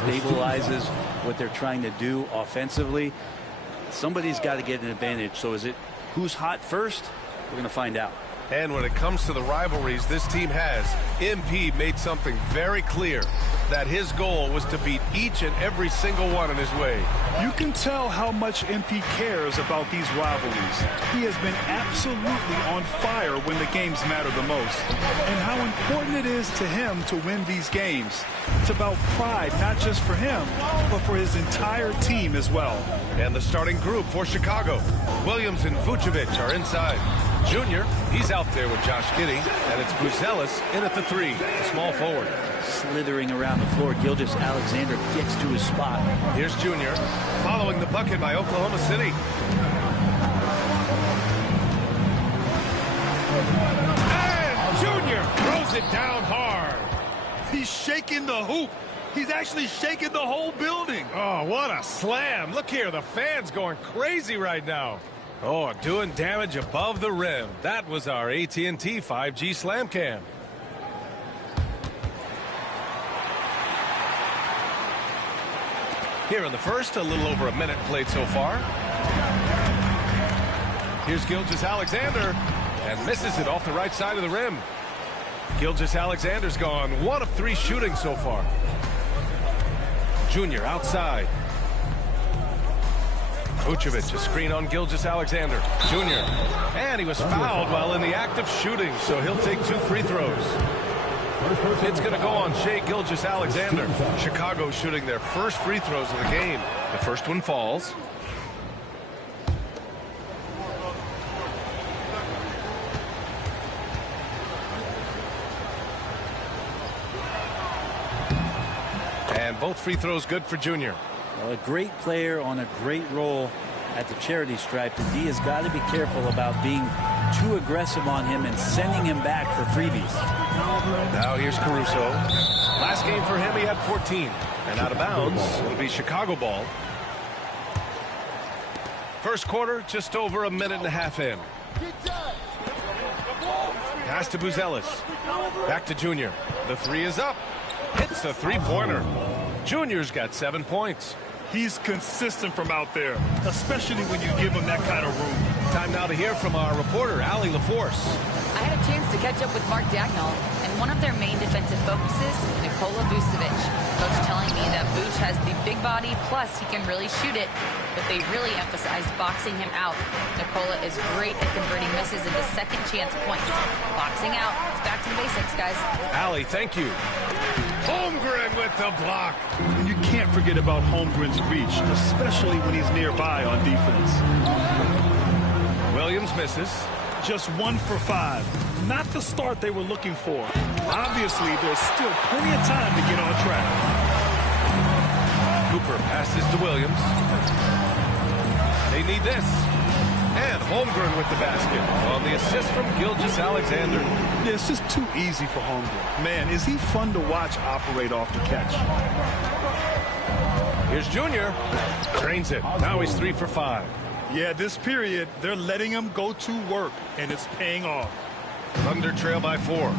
stabilizes what they're trying to do offensively. Somebody's got to get an advantage. So is it who's hot first? We're going to find out. And when it comes to the rivalries this team has, MP made something very clear, that his goal was to beat each and every single one in his way. You can tell how much MP cares about these rivalries. He has been absolutely on fire when the games matter the most. And how important it is to him to win these games. It's about pride, not just for him, but for his entire team as well. And the starting group for Chicago. Williams and Vucevic are inside. Junior, he's out there with Josh Giddey, and it's Buzelis in at the 3, the small forward. Slithering around the floor, Gilgeous-Alexander gets to his spot. Here's Junior, following the bucket by Oklahoma City. And Junior throws it down hard. He's shaking the hoop. He's actually shaking the whole building. Oh, what a slam. Look here, the fans going crazy right now. Oh, doing damage above the rim. That was our AT&T 5G Slam Cam. Here in the first, a little over a minute played so far. Here's Gilgeous-Alexander, and misses it off the right side of the rim. Gilgeous-Alexander's gone 1 of 3 shooting so far. Junior outside. Vucevic, a screen on Gilgeous-Alexander. Junior. And he was fouled while in the act of shooting, so he'll take 2 free throws. It's going to go on Shai Gilgeous-Alexander. Chicago shooting their first free throws of the game. The first one falls. And both free throws good for Junior. Well, a great player on a great role at the charity stripe. The D has got to be careful about being too aggressive on him and sending him back for freebies. Now here's Caruso. Last game for him, he had 14. And out of bounds, it'll be Chicago ball. First quarter, just over a minute and a half in. Pass to Buzelis. Back to Junior. The 3 is up. Hits the three-pointer. Junior's got 7 points. He's consistent from out there, especially when you give him that kind of room. Time now to hear from our reporter, Allie LaForce. I had a chance to catch up with Mark Dagnall, and one of their main defensive focuses, Nikola Vucevic. Coach telling me that Vuce has the big body, plus he can really shoot it, but they really emphasized boxing him out. Nikola is great at converting misses into second chance points. Boxing out, it's back to the basics, guys. Allie, thank you. Holmgren with the block. And you can't forget about Holmgren's reach, especially when he's nearby on defense. Williams misses. Just 1 for 5. Not the start they were looking for. Obviously, there's still plenty of time to get on track. Cooper passes to Williams. They need this. And Holmgren with the basket on the assist from Gilgeous-Alexander. Yeah, it's just too easy for Holmgren. Man, is he fun to watch operate off the catch. Here's Junior. Drains it. Now he's 3 for 5. Yeah, this period, they're letting him go to work, and it's paying off. Thunder trail by 4.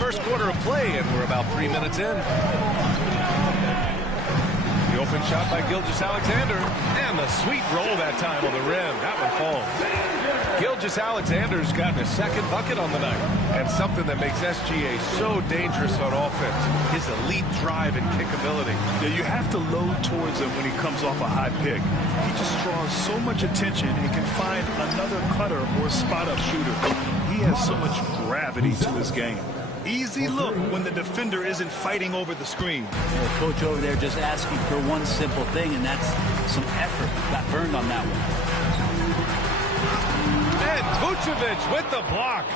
First quarter of play, and we're about 3 minutes in. The open shot by Gilgeous-Alexander, and the sweet roll that time on the rim. That one falls. Gilgeous-Alexander's gotten a second bucket on the night, and something that makes SGA so dangerous on offense, his elite drive and kickability. Yeah, you have to load towards him when he comes off a high pick. He just draws so much attention and can find another cutter or spot-up shooter. He has so much gravity to his game. Easy look when the defender isn't fighting over the screen. The coach over there just asking for one simple thing, and that's some effort. Got burned on that one. And Vucevic with the block.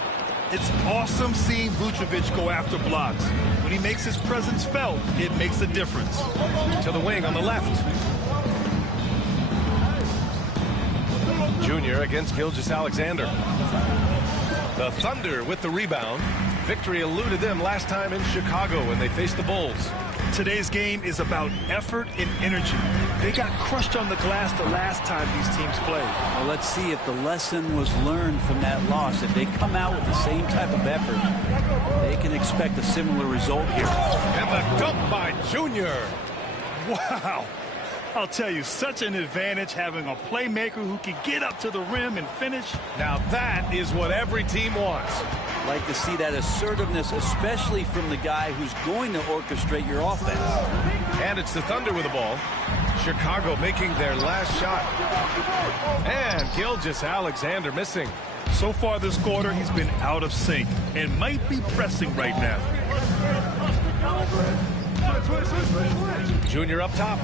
It's awesome seeing Vucevic go after blocks. When he makes his presence felt, it makes a difference. To the wing on the left. Junior against Gilgeous-Alexander. The Thunder with the rebound. Victory eluded them last time in Chicago when they faced the Bulls. Today's game is about effort and energy. They got crushed on the glass the last time these teams played. Well, let's see if the lesson was learned from that loss. If they come out with the same type of effort, they can expect a similar result here. And the dunk by Junior. Wow. I'll tell you, such an advantage having a playmaker who can get up to the rim and finish. Now that is what every team wants. Like to see that assertiveness, especially from the guy who's going to orchestrate your offense. And it's the Thunder with the ball. Chicago making their last shot. And Gilgeous-Alexander missing. So far this quarter, he's been out of sync and might be pressing right now. Junior up top.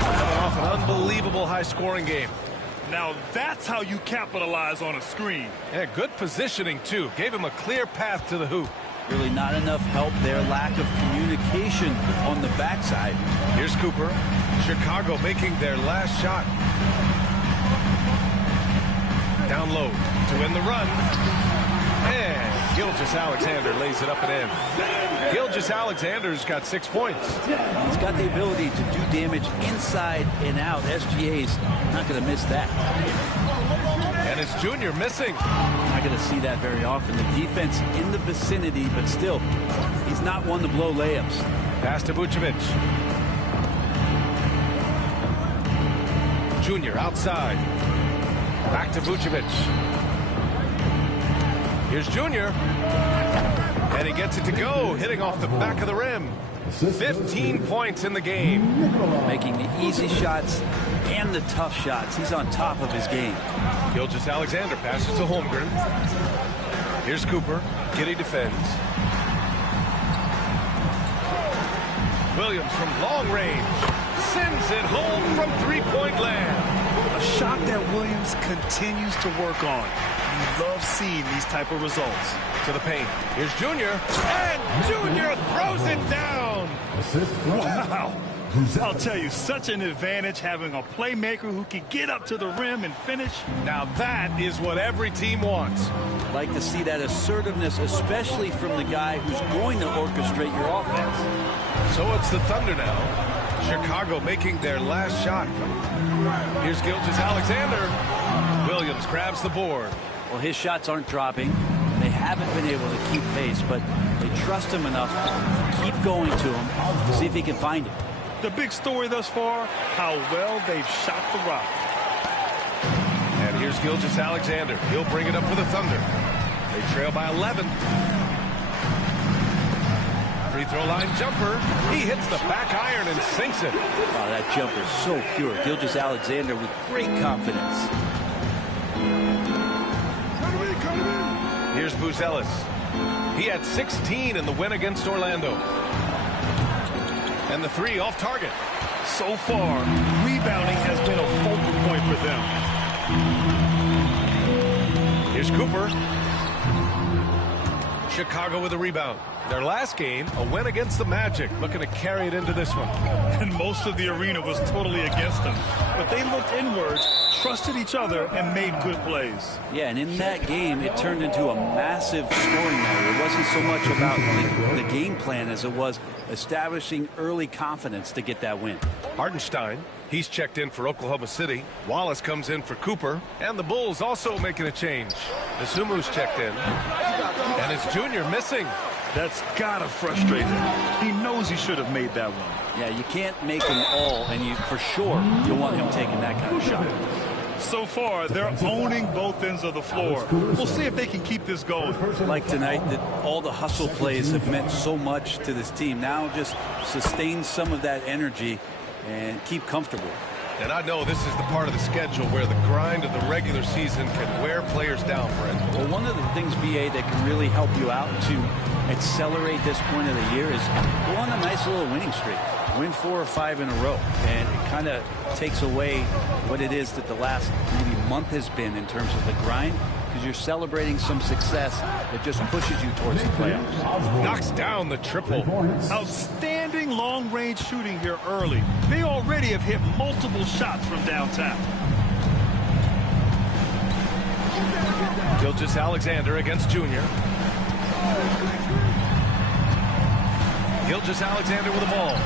Coming off an unbelievable high-scoring game. Now that's how you capitalize on a screen. Yeah, good positioning, too. Gave him a clear path to the hoop. Really not enough help there. Lack of communication on the backside. Here's Cooper. Chicago making their last shot. Down low to win the run. And Gilgeous-Alexander lays it up and in. Gilgeous-Alexander's got 6 points. He's got the ability to do damage inside and out. SGA's not going to miss that. And it's Junior missing. Not going to see that very often. The defense in the vicinity, but still, he's not one to blow layups. Pass to Vucevic. Junior outside. Back to Vucevic. Here's Junior. And he gets it to go, hitting off the back of the rim. 15 points in the game. Making the easy shots and the tough shots. He's on top of his game. Gilgeous-Alexander passes to Holmgren. Here's Cooper. Giddey defends. Williams from long range. Sends it home from three-point land. A shot that Williams continues to work on. You love seeing these type of results. To the paint. Here's Junior. And Junior throws it down. Wow. I'll tell you, such an advantage having a playmaker who can get up to the rim and finish. Now that is what every team wants. Like to see that assertiveness, especially from the guy who's going to orchestrate your offense. So it's the Thunder now. Chicago making their last shot. Here's Gilgeous-Alexander. Williams grabs the board. Well, his shots aren't dropping. They haven't been able to keep pace, but they trust him enough to keep going to him, see if he can find it. The big story thus far, how well they've shot the rock. And here's Gilgeous-Alexander. He'll bring it up for the Thunder. They trail by 11. Free throw line jumper. He hits the back iron and sinks it. Oh, that jumper is so pure. Gilgeous-Alexander with great confidence. Here's Buzelis. He had 16 in the win against Orlando. And the three off target. So far, rebounding has been a focal point for them. Here's Cooper. Chicago with a rebound. Their last game, a win against the Magic, looking to carry it into this one. And most of the arena was totally against them. But they looked inwards, trusted each other, and made good plays. Yeah, and in that game, it turned into a massive scoring night. It wasn't so much about the game plan as it was establishing early confidence to get that win. Hartenstein, he's checked in for Oklahoma City. Wallace comes in for Cooper. And the Bulls also making a change. Asumu's checked in. And it's Junior missing. That's gotta frustrate him. He knows he should have made that one. Yeah, you can't make them all, and you for sure you want him taking that kind of shot. So far, they're owning both ends of the floor. We'll see if they can keep this going. Like tonight, that all the hustle plays have meant so much to this team. Now just sustain some of that energy and keep comfortable. And I know this is the part of the schedule where the grind of the regular season can wear players down, Brent. Well, one of the things, BA, that can really help you out to accelerate this point of the year is go on a nice little winning streak. Win 4 or 5 in a row. And it kind of takes away what it is that the last maybe month has been in terms of the grind, because you're celebrating some success that just pushes you towards the playoffs. Knocks down the triple. Outstanding long-range shooting here early. They already have hit multiple shots from downtown. Gilgeous-Alexander against Junior. Gilgeous-Alexander with the ball.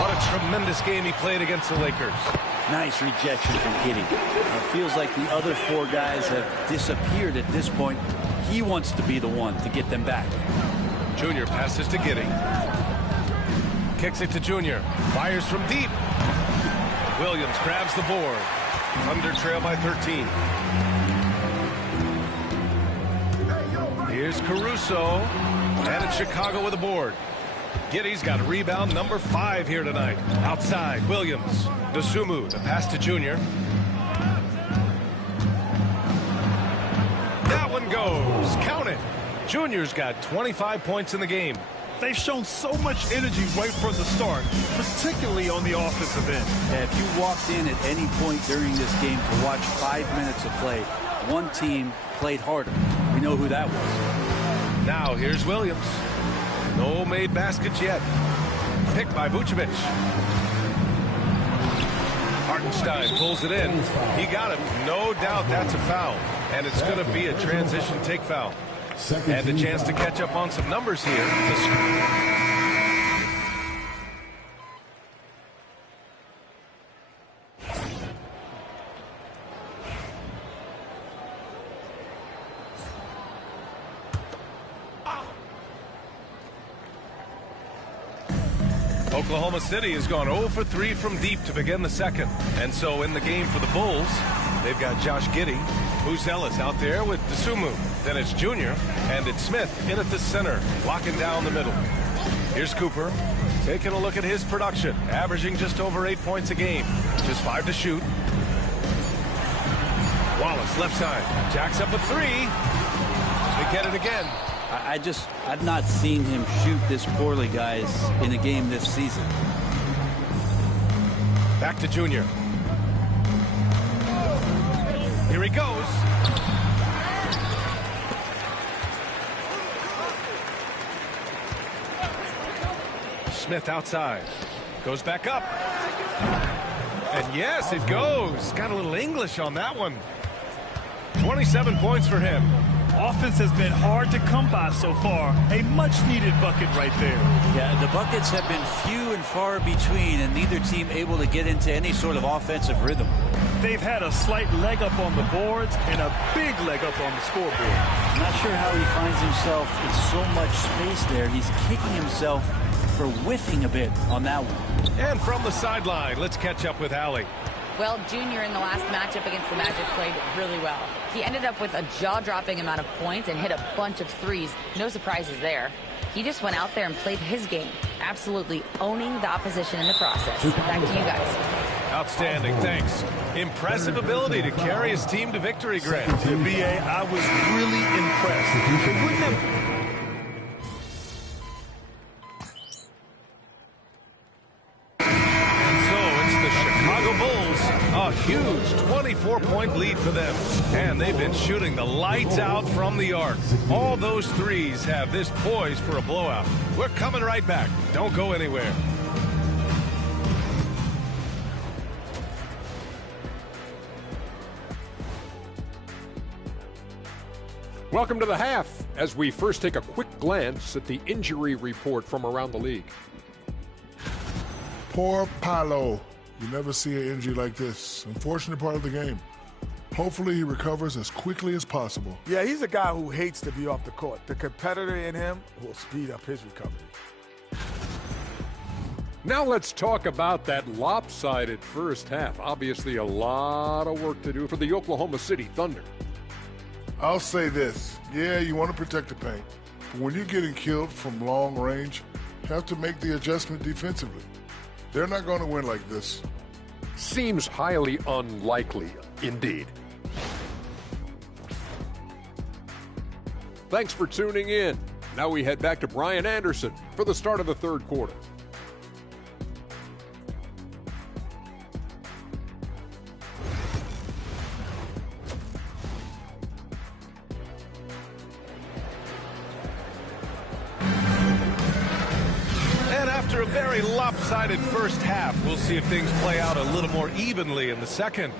What a tremendous game he played against the Lakers. Nice rejection from Giddey. It feels like the other 4 guys have disappeared at this point. He wants to be the one to get them back. Junior passes to Giddey. Kicks it to Junior. Fires from deep. Williams grabs the board. Thunder trail by 13. Here's Caruso. And it's Chicago with a board. Giddey's got rebound number 5 here tonight. Outside, Williams. Dosunmu, the pass to Junior. That one goes. Count it. Junior's got 25 points in the game. They've shown so much energy right from the start, particularly on the offensive end. Yeah, if you walked in at any point during this game to watch 5 minutes of play, one team played harder. We know who that was. Now here's Williams. No made baskets yet. Picked by Vucevic. Hartenstein pulls it in. He got him. No doubt that's a foul. And it's going to be a transition take foul. And a chance to catch up on some numbers here. Oklahoma City has gone 0 for 3 from deep to begin the second. And so in the game for the Bulls, they've got Josh Giddey, who's zealous out there with Dosunmu. Then it's Junior, and it's Smith in at the center, locking down the middle. Here's Cooper, taking a look at his production, averaging just over 8 points a game. Just 5 to shoot. Wallace, left side, jacks up a 3. They get it again. I've not seen him shoot this poorly, guys, in a game this season. Back to Junior. Here he goes. Smith outside. Goes back up. And yes, it goes. Got a little English on that one. 27 points for him. Offense has been hard to come by so far. A much-needed bucket right there. Yeah, the buckets have been few and far between, and neither team able to get into any sort of offensive rhythm. They've had a slight leg up on the boards and a big leg up on the scoreboard. I'm not sure how he finds himself in so much space there. He's kicking himself for whiffing a bit on that one. And from the sideline, let's catch up with Allie. Well, Junior in the last matchup against the Magic played really well. He ended up with a jaw-dropping amount of points and hit a bunch of threes. No surprises there. He just went out there and played his game, absolutely owning the opposition in the process. Back to you guys. Outstanding, thanks. Impressive ability to carry his team to victory, Grant. BA, I was really impressed. It wouldn't have... A huge 24-point lead for them. And they've been shooting the lights out from the arc. All those threes have this poised for a blowout. We're coming right back. Don't go anywhere. Welcome to the half, as we first take a quick glance at the injury report from around the league. Poor Paolo. You never see an injury like this. Unfortunate part of the game. Hopefully he recovers as quickly as possible. Yeah, he's a guy who hates to be off the court. The competitor in him will speed up his recovery. Now let's talk about that lopsided first half. Obviously a lot of work to do for the Oklahoma City Thunder. I'll say this. Yeah, you want to protect the paint. But when you're getting killed from long range, you have to make the adjustment defensively. They're not going to win like this. Seems highly unlikely, indeed. Thanks for tuning in. Now we head back to Brian Anderson for the start of the third quarter. After a very lopsided first half, we'll see if things play out a little more evenly in the second.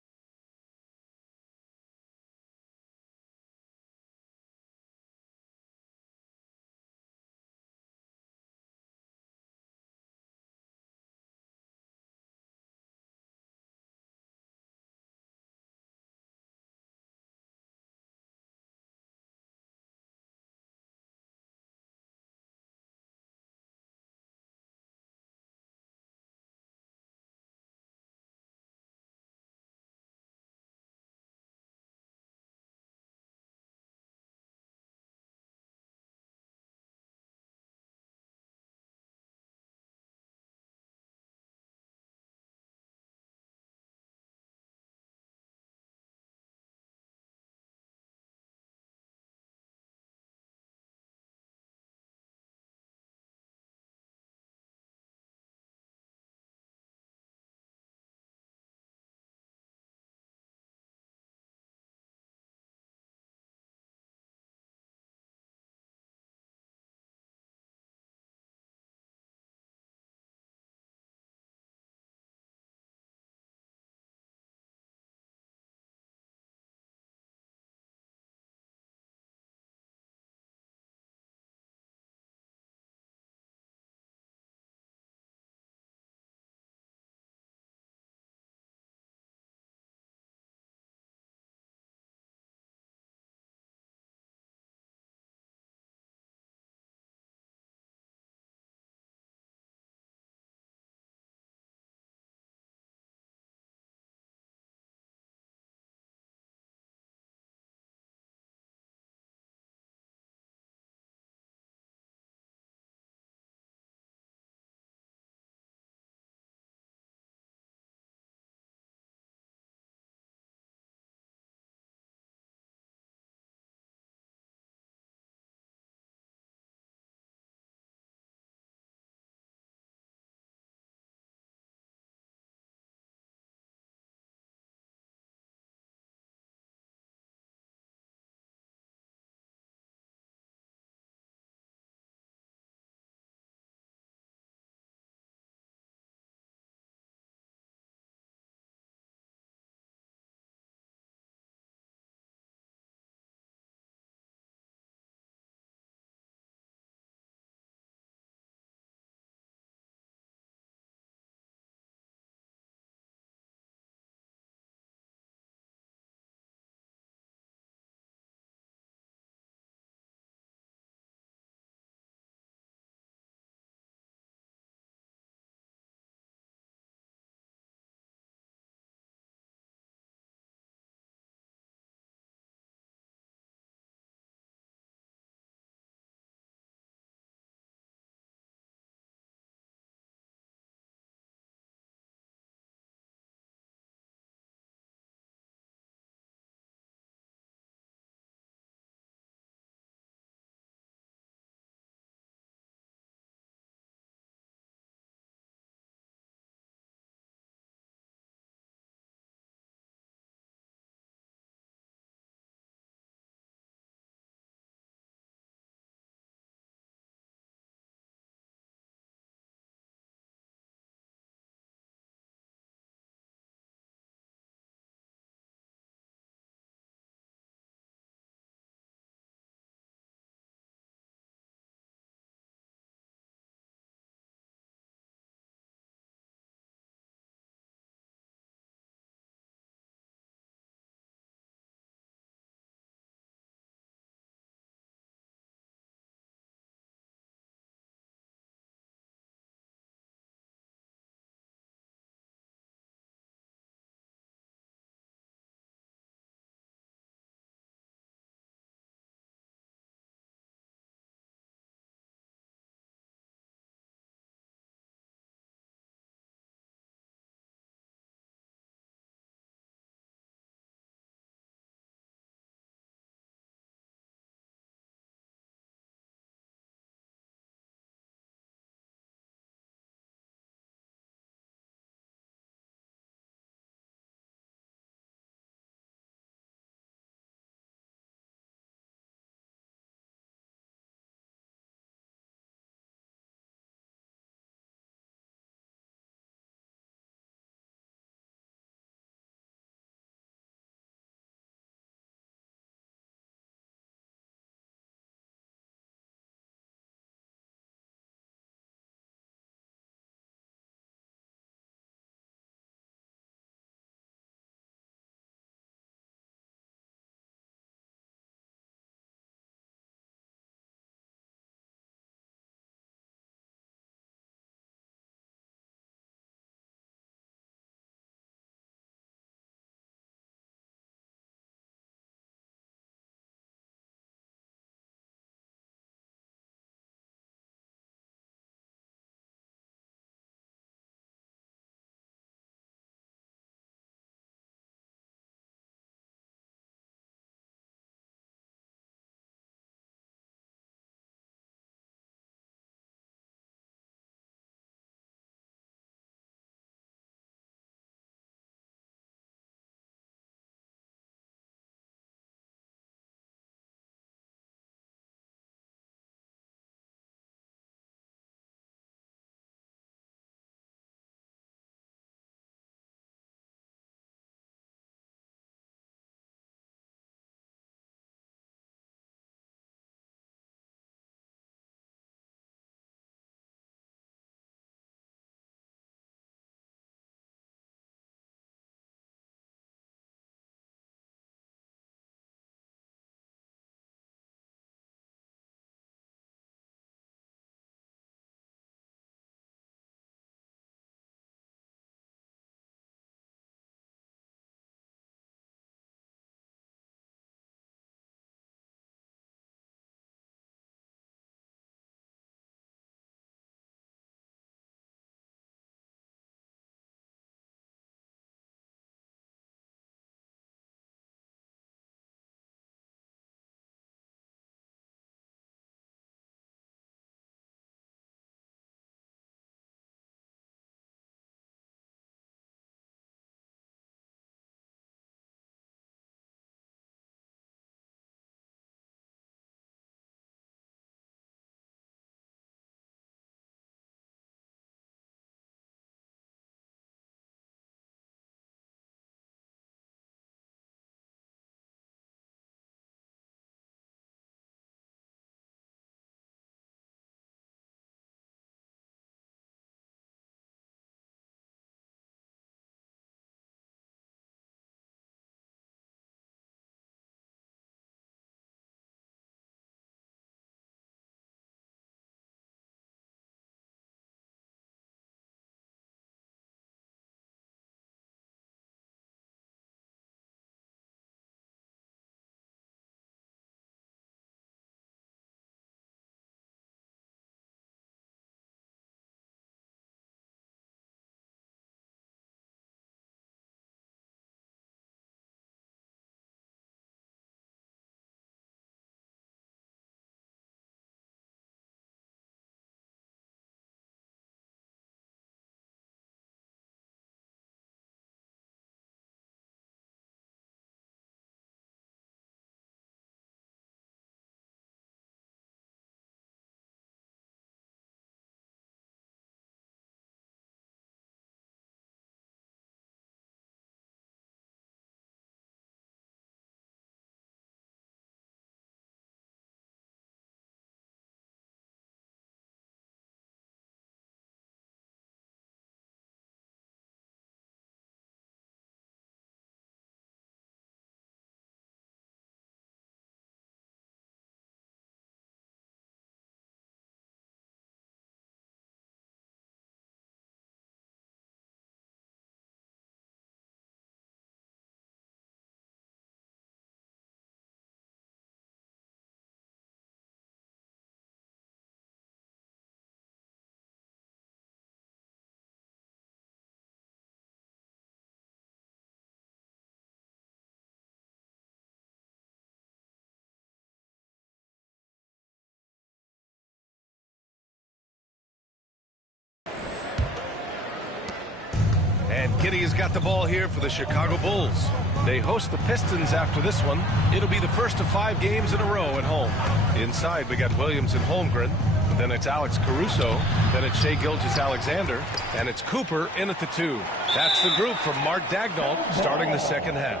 And Giddey has got the ball here for the Chicago Bulls. They host the Pistons after this one. It'll be the first of 5 games in a row at home. Inside, we got Williams and Holmgren. Then it's Alex Caruso. Then it's Shai Gilgeous-Alexander. And it's Cooper in at the 2. That's the group from Mark Daigneault starting the second half.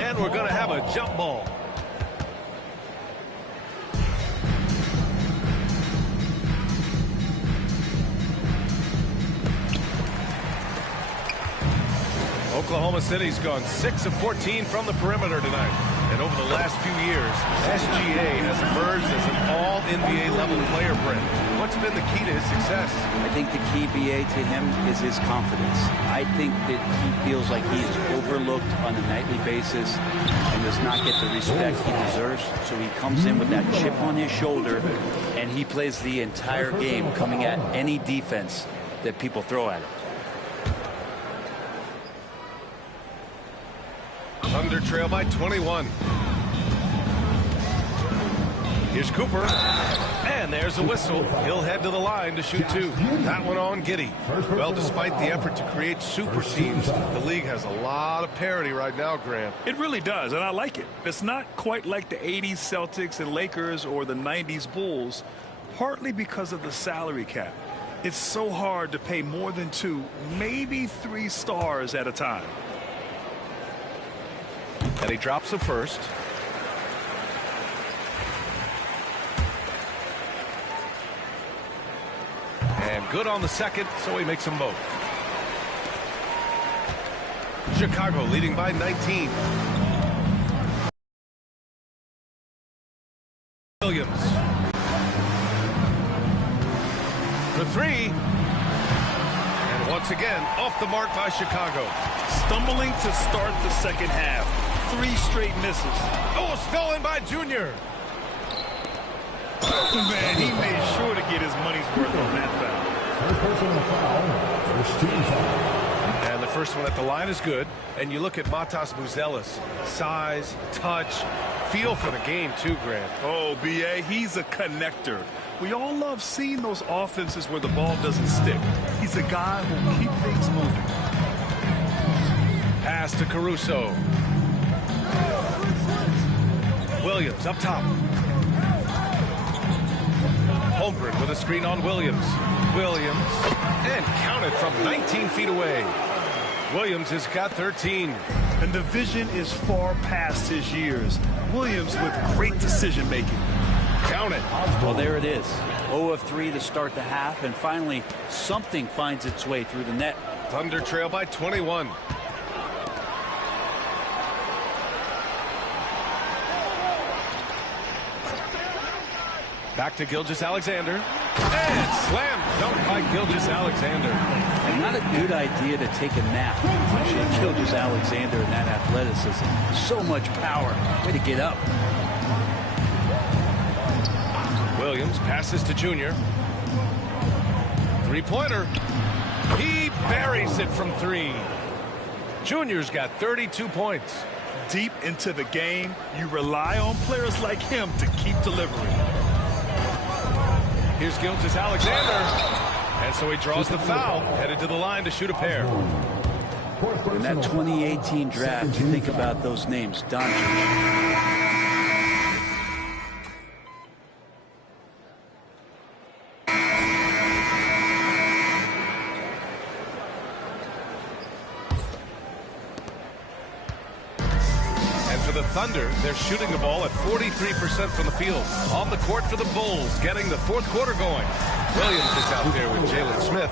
And we're going to have a jump ball. Oklahoma City's gone 6 of 14 from the perimeter tonight. And over the last few years, SGA has emerged as an all-NBA level player, Brent. What's been the key to his success? I think the key, BA, to him is his confidence. I think that he feels like he's overlooked on a nightly basis and does not get the respect he deserves. So he comes in with that chip on his shoulder, and he plays the entire game coming at any defense that people throw at him. Thunder trail by 21. Here's Cooper. And there's a whistle. He'll head to the line to shoot 2. That one on Giddey. Well, despite the effort to create super teams, the league has a lot of parity right now, Graham. It really does, and I like it. It's not quite like the 80s Celtics and Lakers or the 90s Bulls, partly because of the salary cap. It's so hard to pay more than 2, maybe 3 stars at a time. And he drops the first. And good on the second, so he makes them both. Chicago leading by 19. Williams. For 3. And once again, off the mark by Chicago. Stumbling to start the second half. 3 straight misses. Oh, stolen by Junior. Man, he made sure to get his money's worth on that foul. First personal foul. First team foul. And the first one at the line is good. And you look at Matas Buzelis. Size, touch, feel for the game too, Grant. Oh, B.A., he's a connector. We all love seeing those offenses where the ball doesn't stick. He's a guy who will keep things moving. Pass to Caruso. Williams up top. Holmgren with a screen on Williams. Williams. And counted from 19 feet away. Williams has got 13. And the vision is far past his years. Williams with great decision-making. Count it. Well, there it is. 0 of 3 to start the half, and finally something finds its way through the net. Thunder trail by 21. Back to Gilgeous-Alexander. And slam dunk by Gilgeous-Alexander. And not a good idea to take a nap. Actually, Gilgeous-Alexander and that athleticism. So much power. Way to get up. Williams passes to Junior. 3-pointer. He buries it from 3. Junior's got 32 points. Deep into the game, you rely on players like him to keep delivering. Here's Gilgeous-Alexander. And so he draws the foul, headed to the line to shoot a pair. In that 2018 draft, you think about those names. Doncic. Thunder, they're shooting the ball at 43% from the field. On the court for the Bulls, getting the fourth quarter going. Williams is out there with Jalen Smith.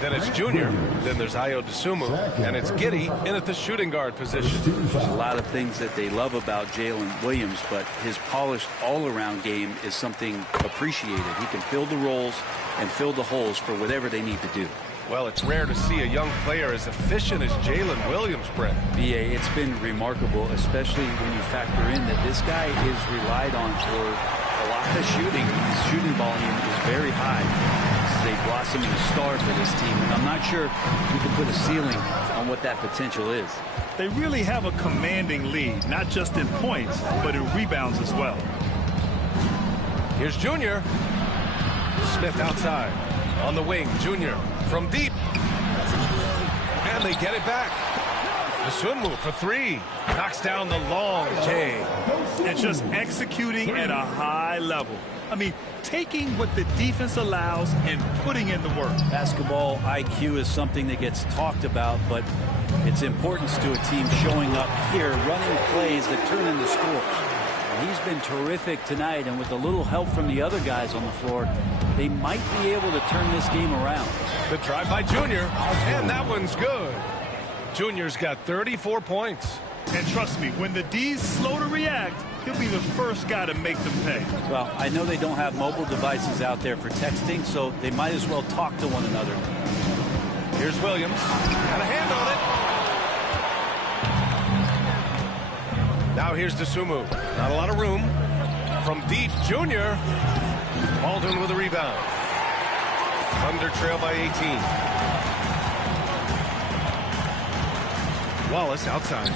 Then it's Junior. Then there's Ayo Dosunmu. And it's Giddey in at the shooting guard position. There's a lot of things that they love about Jalen Williams, but his polished all-around game is something appreciated. He can fill the roles and fill the holes for whatever they need to do. Well, it's rare to see a young player as efficient as Jalen Williams, Brent. B.A., it's been remarkable, especially when you factor in that this guy is relied on for a lot of shooting. His shooting volume is very high. This is a blossoming star for this team, and I'm not sure we can put a ceiling on what that potential is. They really have a commanding lead, not just in points, but in rebounds as well. Here's Junior. Smith outside. On the wing, Junior from deep. And Can they get it back? Dosunmu for three. Knocks down the long J. And just executing at a high level. I mean, taking what the defense allows and putting in the work. Basketball IQ is something that gets talked about, but its importance to a team showing up here, running plays that turn into scores. He's been terrific tonight, and with a little help from the other guys on the floor, they might be able to turn this game around. The drive by Junior, and that one's good. Junior's got 34 points. And trust me, when the D's slow to react, he'll be the first guy to make them pay. Well, I know they don't have mobile devices out there for texting, so they might as well talk to one another. Here's Williams. Got a hand on it. Now here's Dosunmu. Not a lot of room. From deep, Junior. Baldwin with a rebound. Thunder trail by 18. Wallace outside.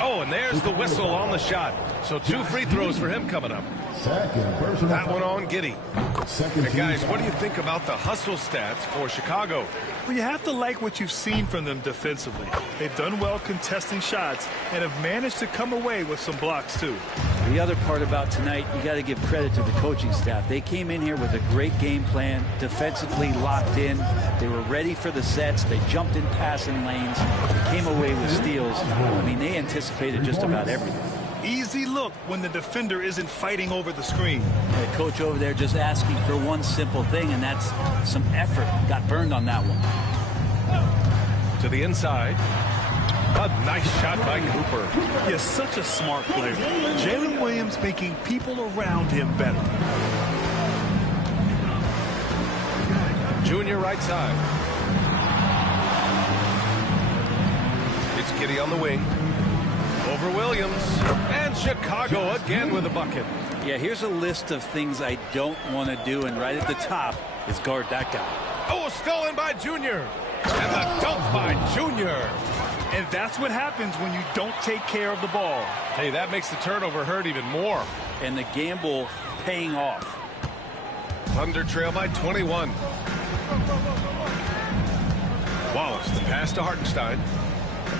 Oh, and there's the whistle on the shot. So 2 free throws for him coming up. That one on Giddey. And guys, what do you think about the hustle stats for Chicago? Well, you have to like what you've seen from them defensively. They've done well contesting shots and have managed to come away with some blocks, too. The other part about tonight, you got to give credit to the coaching staff. They came in here with a great game plan, defensively locked in. They were ready for the sets. They jumped in passing lanes. They came away with steals. I mean, they anticipated just about everything. Easy look when the defender isn't fighting over the screen. The coach over there just asking for one simple thing, and that's some effort. Got burned on that one. To the inside. A nice shot by Cooper. He is such a smart player. Jalen Williams making people around him better. Junior right side. It's Giddey on the wing. Over Williams. And Chicago again with a bucket. Yeah, here's a list of things I don't want to do, and right at the top is guard that guy. Oh, stolen by Junior. And the dunk by Junior. And that's what happens when you don't take care of the ball. Hey, that makes the turnover hurt even more. And the gamble paying off. Thunder trail by 21. Wallace, the pass to Hartenstein.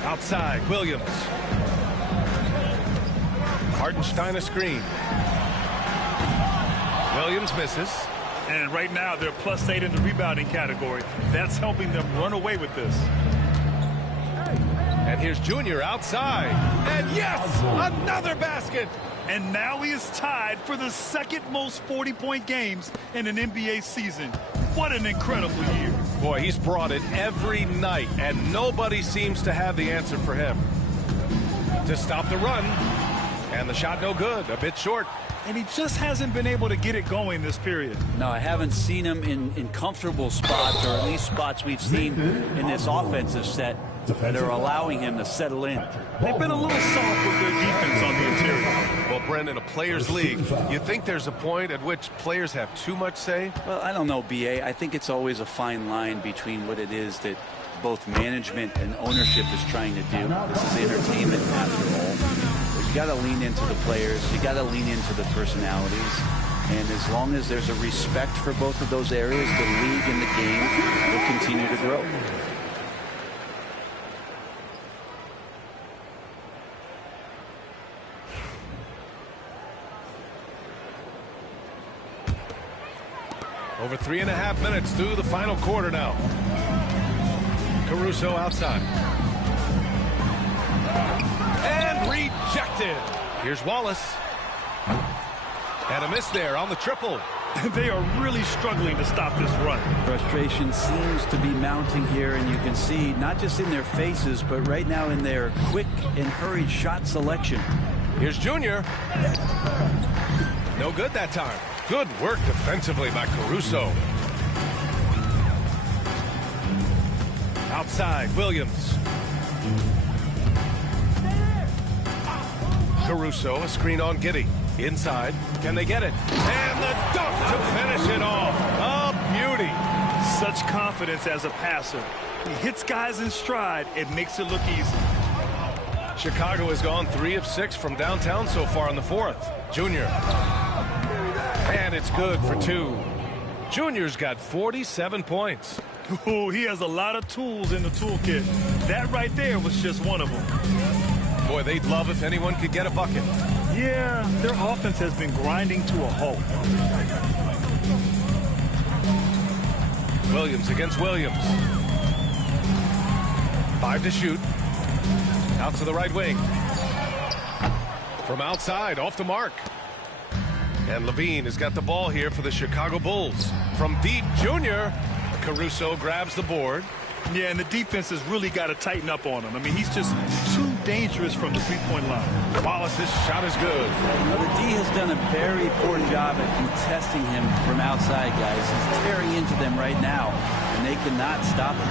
Outside, Williams. Hartenstein a screen. Williams misses. And right now, they're +8 in the rebounding category. That's helping them run away with this. And here's Junior outside. And yes, another basket. And now he is tied for the second most 40-point games in an NBA season. What an incredible year. Boy, he's brought it every night, and nobody seems to have the answer for him. To stop the run. And the shot no good, a bit short. And he just hasn't been able to get it going this period. No, I haven't seen him in comfortable spots, or at least spots we've seen in this offensive set that are allowing him to settle in. They've been a little soft with their defense on the interior. Well, Brent, in a players' league, you think there's a point at which players have too much say? Well, I don't know, B.A. I think it's always a fine line between what it is that both management and ownership is trying to do. This is entertainment after all. You got to lean into the players. You got to lean into the personalities. And as long as there's a respect for both of those areas, the league and the game will continue to grow. Over 3.5 minutes through the final quarter now. Caruso outside. And rejected. Here's Wallace. And a miss there on the triple. They are really struggling to stop this run. Frustration seems to be mounting here, and you can see not just in their faces, but right now in their quick and hurried shot selection. Here's Junior. No good that time. Good work defensively by Caruso. Outside, Williams. Caruso, a screen on Giddey. Inside, can they get it? And the dunk to finish it off. A beauty. Such confidence as a passer. He hits guys in stride. It makes it look easy. Chicago has gone 3 of 6 from downtown so far in the fourth. Junior. And it's good for 2. Junior's got 47 points. Oh, he has a lot of tools in the toolkit. That right there was just one of them. Boy, they'd love if anyone could get a bucket. Yeah, their offense has been grinding to a halt. Williams against Williams. 5 to shoot. Out to the right wing. From outside, off the mark. And Levine has got the ball here for the Chicago Bulls. From deep, Junior. Caruso grabs the board. Yeah, and the defense has really got to tighten up on him. I mean, he's just too dangerous from the three-point line. Wallace's shot is good. Well, the D has done a very poor job at contesting him from outside, guys. He's tearing into them right now, and they cannot stop him.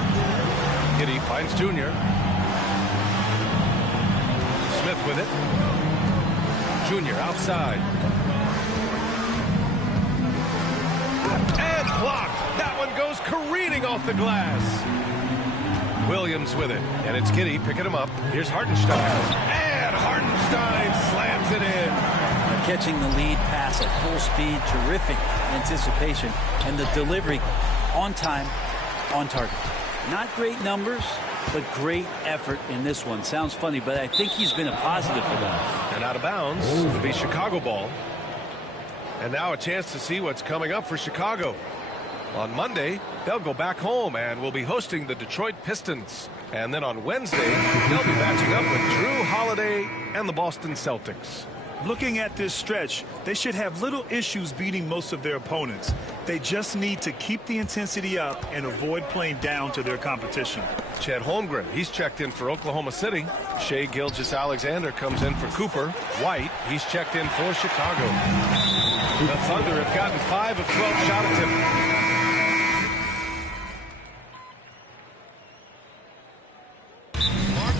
Giddey finds Junior. Smith with it. Junior outside. And blocked. That one goes careening off the glass. Williams with it. And it's Giddey picking him up. Here's Hartenstein. And Hartenstein slams it in. Catching the lead pass at full speed. Terrific anticipation. And the delivery on time, on target. Not great numbers, but great effort in this one. Sounds funny, but I think he's been a positive for them. And out of bounds. It'll be Chicago ball. And now a chance to see what's coming up for Chicago. On Monday, they'll go back home and will be hosting the Detroit Pistons. And then on Wednesday, they'll be matching up with Drew Holiday and the Boston Celtics. Looking at this stretch, they should have little issues beating most of their opponents. They just need to keep the intensity up and avoid playing down to their competition. Chet Holmgren, he's checked in for Oklahoma City. Shai Gilgeous-Alexander comes in for Cooper. White, he's checked in for Chicago. The Thunder have gotten 5 of 12 shot attempts.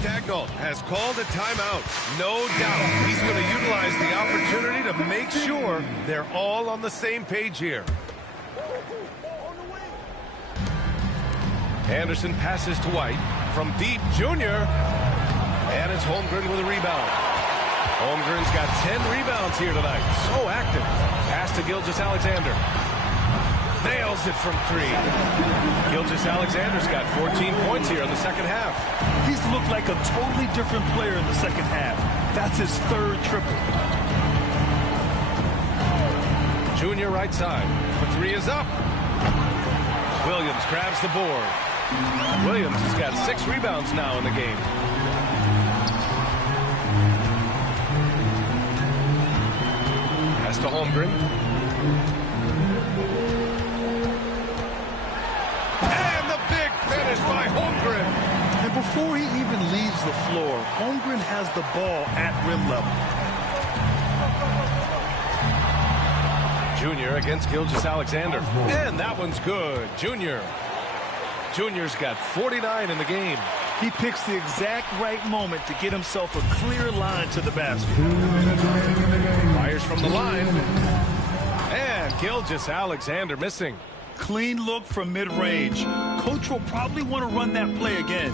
Daigneault has called a timeout. No doubt he's going to utilize the opportunity to make sure they're all on the same page here. Anderson passes to White. From deep, Junior. And it's Holmgren with a rebound. Holmgren's got 10 rebounds here tonight. So active. Pass to Gilgeous-Alexander. Nails it from 3. Gilgeous-Alexander's got 14 points here in the second half. He's looked like a totally different player in the second half. That's his 3rd triple. Junior right side. The 3 is up. Williams grabs the board. Williams has got 6 rebounds now in the game. Pass to Holmgren. And the big finish by Holmgren. And before he even leaves the floor, Holmgren has the ball at rim level. Junior against Gilgeous-Alexander. And that one's good. Junior's got 49 in the game. He picks the exact right moment to get himself a clear line to the basket. Fires from the line. And Gilgeous-Alexander missing. Clean look from mid-range. Coach will probably want to run that play again.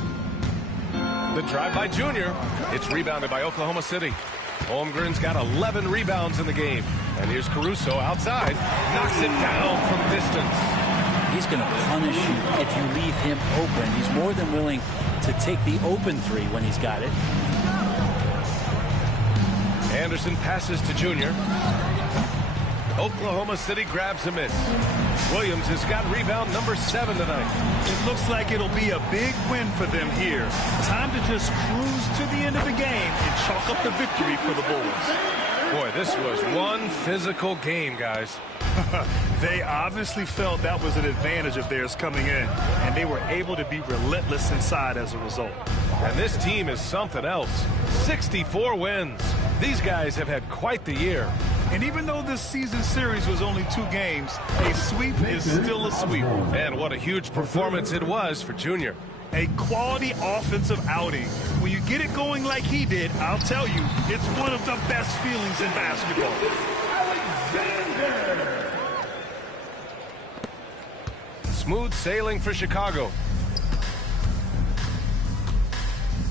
The drive by Junior. It's rebounded by Oklahoma City. Holmgren's got 11 rebounds in the game. And here's Caruso outside. Knocks it down from distance. He's going to punish you if you leave him open. He's more than willing to take the open 3 when he's got it. Anderson passes to Junior. Oklahoma City grabs a miss. Williams has got rebound number 7 tonight. It looks like it'll be a big win for them here. Time to just cruise to the end of the game and chalk up the victory for the Bulls. Boy, this was one physical game, guys. They obviously felt that was an advantage of theirs coming in, and they were able to be relentless inside as a result. And this team is something else. 64 wins. These guys have had quite the year. And even though this season series was only 2 games, a sweep is still a sweep. And what a huge performance it was for Junior. A quality offensive outing. When you get it going like he did, I'll tell you, it's one of the best feelings in basketball. Smooth sailing for Chicago.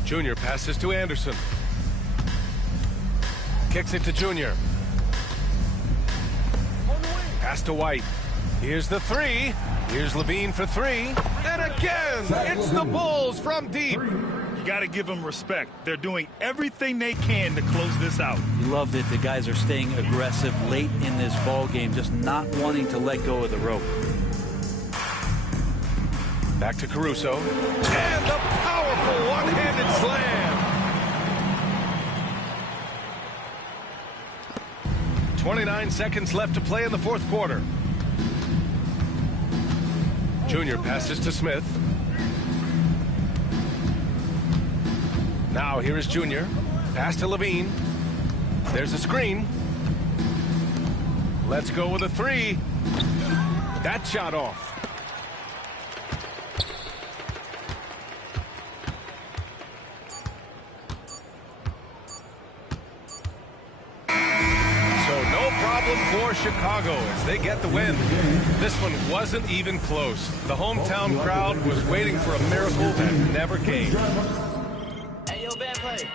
Junior passes to Anderson. Kicks it to Junior. Pass to White. Here's the 3. Here's Levine for 3. And again. It's the Bulls from deep. You got to give them respect. They're doing everything they can to close this out. You loved it. The guys are staying aggressive late in this ball game, just not wanting to let go of the rope. Back to Caruso. And the powerful one-handed slam. 29 seconds left to play in the fourth quarter. Junior passes to Smith. Now here is Junior. Pass to Levine. There's a screen. Let's go with a three. That shot off. For Chicago as they get the win. This one wasn't even close. The hometown crowd was waiting for a miracle that never came. Hey, yo, bad play.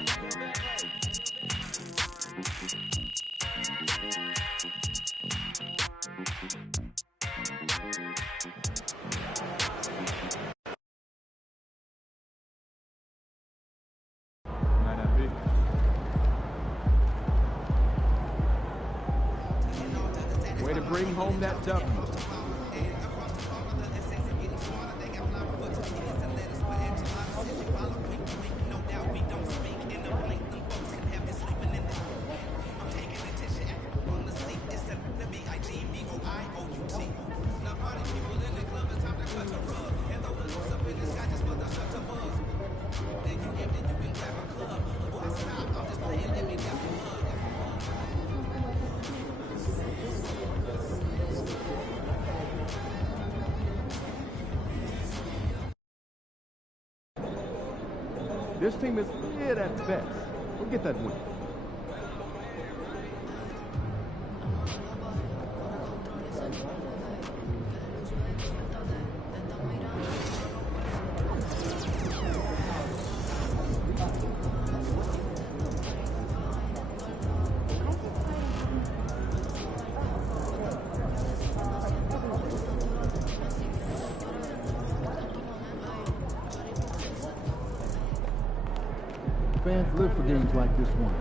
Way to bring home that toughness. This team is mid at best. We'll get that win. Fans live for games like this one.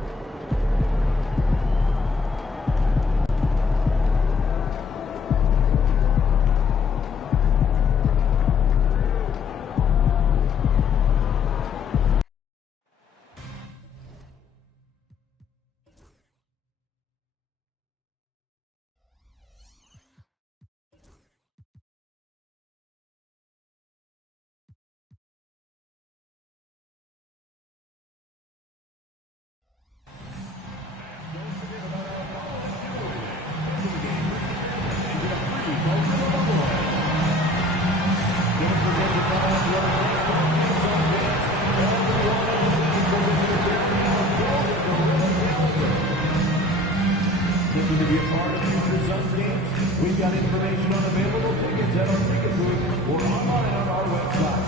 To be a part of future Suns games, we've got information on available tickets at our ticket booth or online on our website.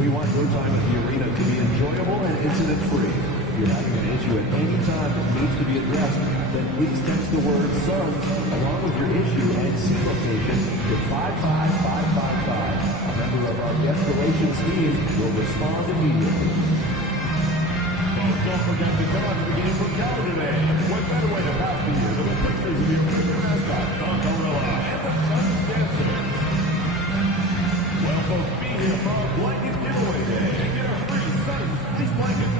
We want your time at the arena to be enjoyable and incident-free. If you're having an issue at any time that needs to be addressed, then please text the word Suns along with your issue and seat location to 55555. A member of our guest relations team will respond immediately. Don't forget to come out to the game for Calendar Day. What better way to pass the year than with pictures of your favorite mascot, Don Gorilla, and the Suns dancers. Well, folks, be here for our blanket giveaway day and get our free Suns fleece blanket.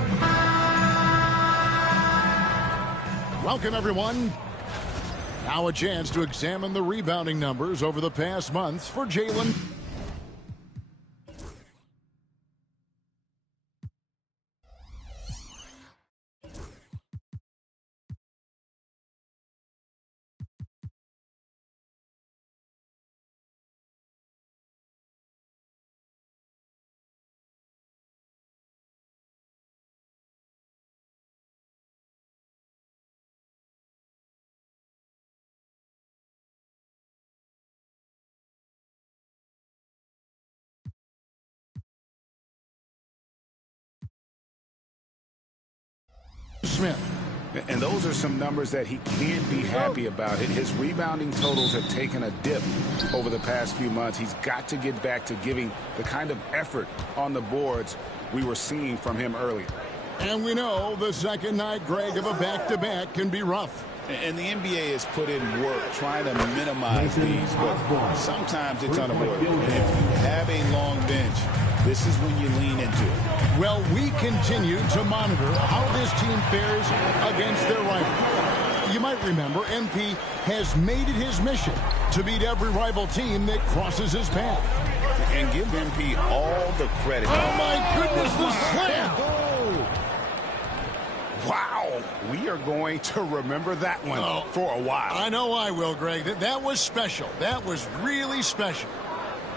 Welcome, everyone. Now a chance to examine the rebounding numbers over the past months for Jalen. Smith And those are some numbers that he can't be happy about. His rebounding totals have taken a dip over the past few months. He's got to get back to giving the kind of effort on the boards we were seeing from him earlier. And we know the second night, Greg, of a back-to-back can be rough. And the NBA has put in work trying to minimize these, but sometimes it's unavoidable. And if you have a long bench, this is when you lean into it. Well, we continue to monitor how this team fares against their rival. You might remember MP has made it his mission to beat every rival team that crosses his path. And give MP all the credit. Oh, my goodness, the slam! Wow, we are going to remember that one for a while. I know I will, Greg. That was special. That was really special.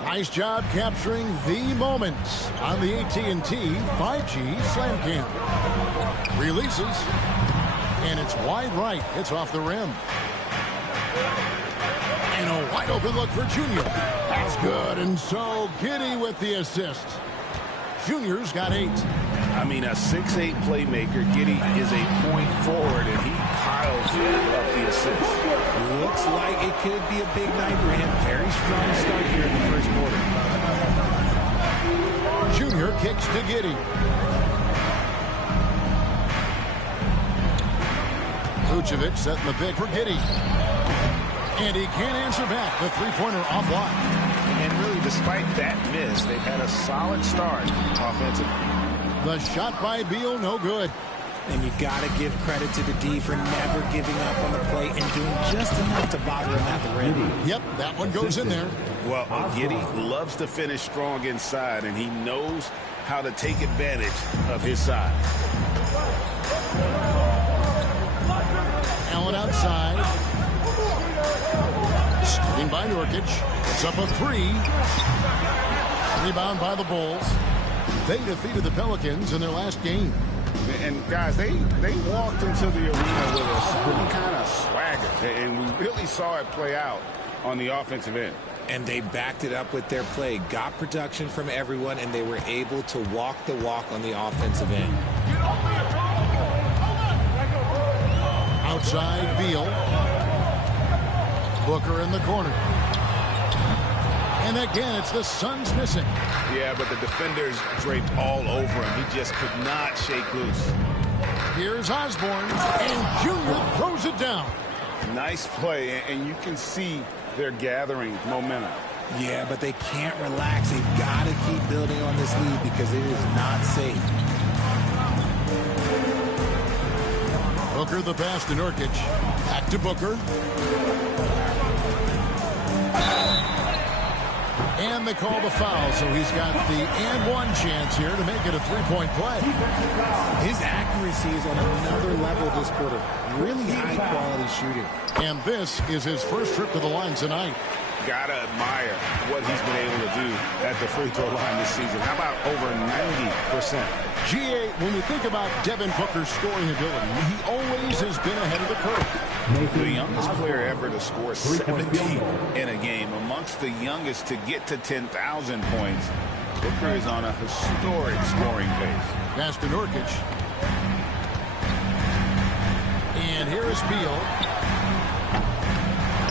Nice job capturing the moments on the AT&T 5G Slam Cam. Releases, and it's wide right. It's off the rim. And a wide open look for Junior. That's good, and so Giddey with the assist. Junior's got 8. I mean, a 6'8 playmaker. Giddey is a point forward, and he piles up the assist. Looks like it could be a big night for him. Very strong start here in the first quarter. Junior kicks to Giddey. Vucevic setting the pick for Giddey. And he can't answer back. The three-pointer offline. And really, despite that miss, they've had a solid start offensively. The shot by Beal, no good. And you got to give credit to the D for never giving up on the play and doing just enough to bother him at the rim. Yep, that one goes in there. Well, Giddey loves to finish strong inside, and he knows how to take advantage of his size. Allen outside. Screen by Nurkic. It's up a 3. Rebound by the Bulls. They defeated the Pelicans in their last game. And, guys, they walked into the arena with a certain kind of swagger. And we really saw it play out on the offensive end. And they backed it up with their play. Got production from everyone, and they were able to walk the walk on the offensive end. Outside, Beal. Booker in the corner. And again, it's the Suns missing. Yeah, but the defenders draped all over him. He just could not shake loose. Here's Osborne, and Junior throws it down. Nice play, and you can see they're gathering momentum. Yeah, but they can't relax. They've got to keep building on this lead because it is not safe. Booker the pass to Nurkic. Back to Booker. And they call the foul, so he's got the and-one chance here to make it a three-point play. His accuracy is on another level this quarter. Really high-quality shooting. And this is his first trip to the line tonight. Gotta admire what he's been able to do at the free throw line this season. How about over 90%? GA, when we think about Devin Booker's scoring ability, he always has been ahead of the curve. The youngest player ever to score 70 in a game, amongst the youngest to get to 10,000 points. Booker is on a historic scoring pace. Pass to Nurkic. And here is Beal.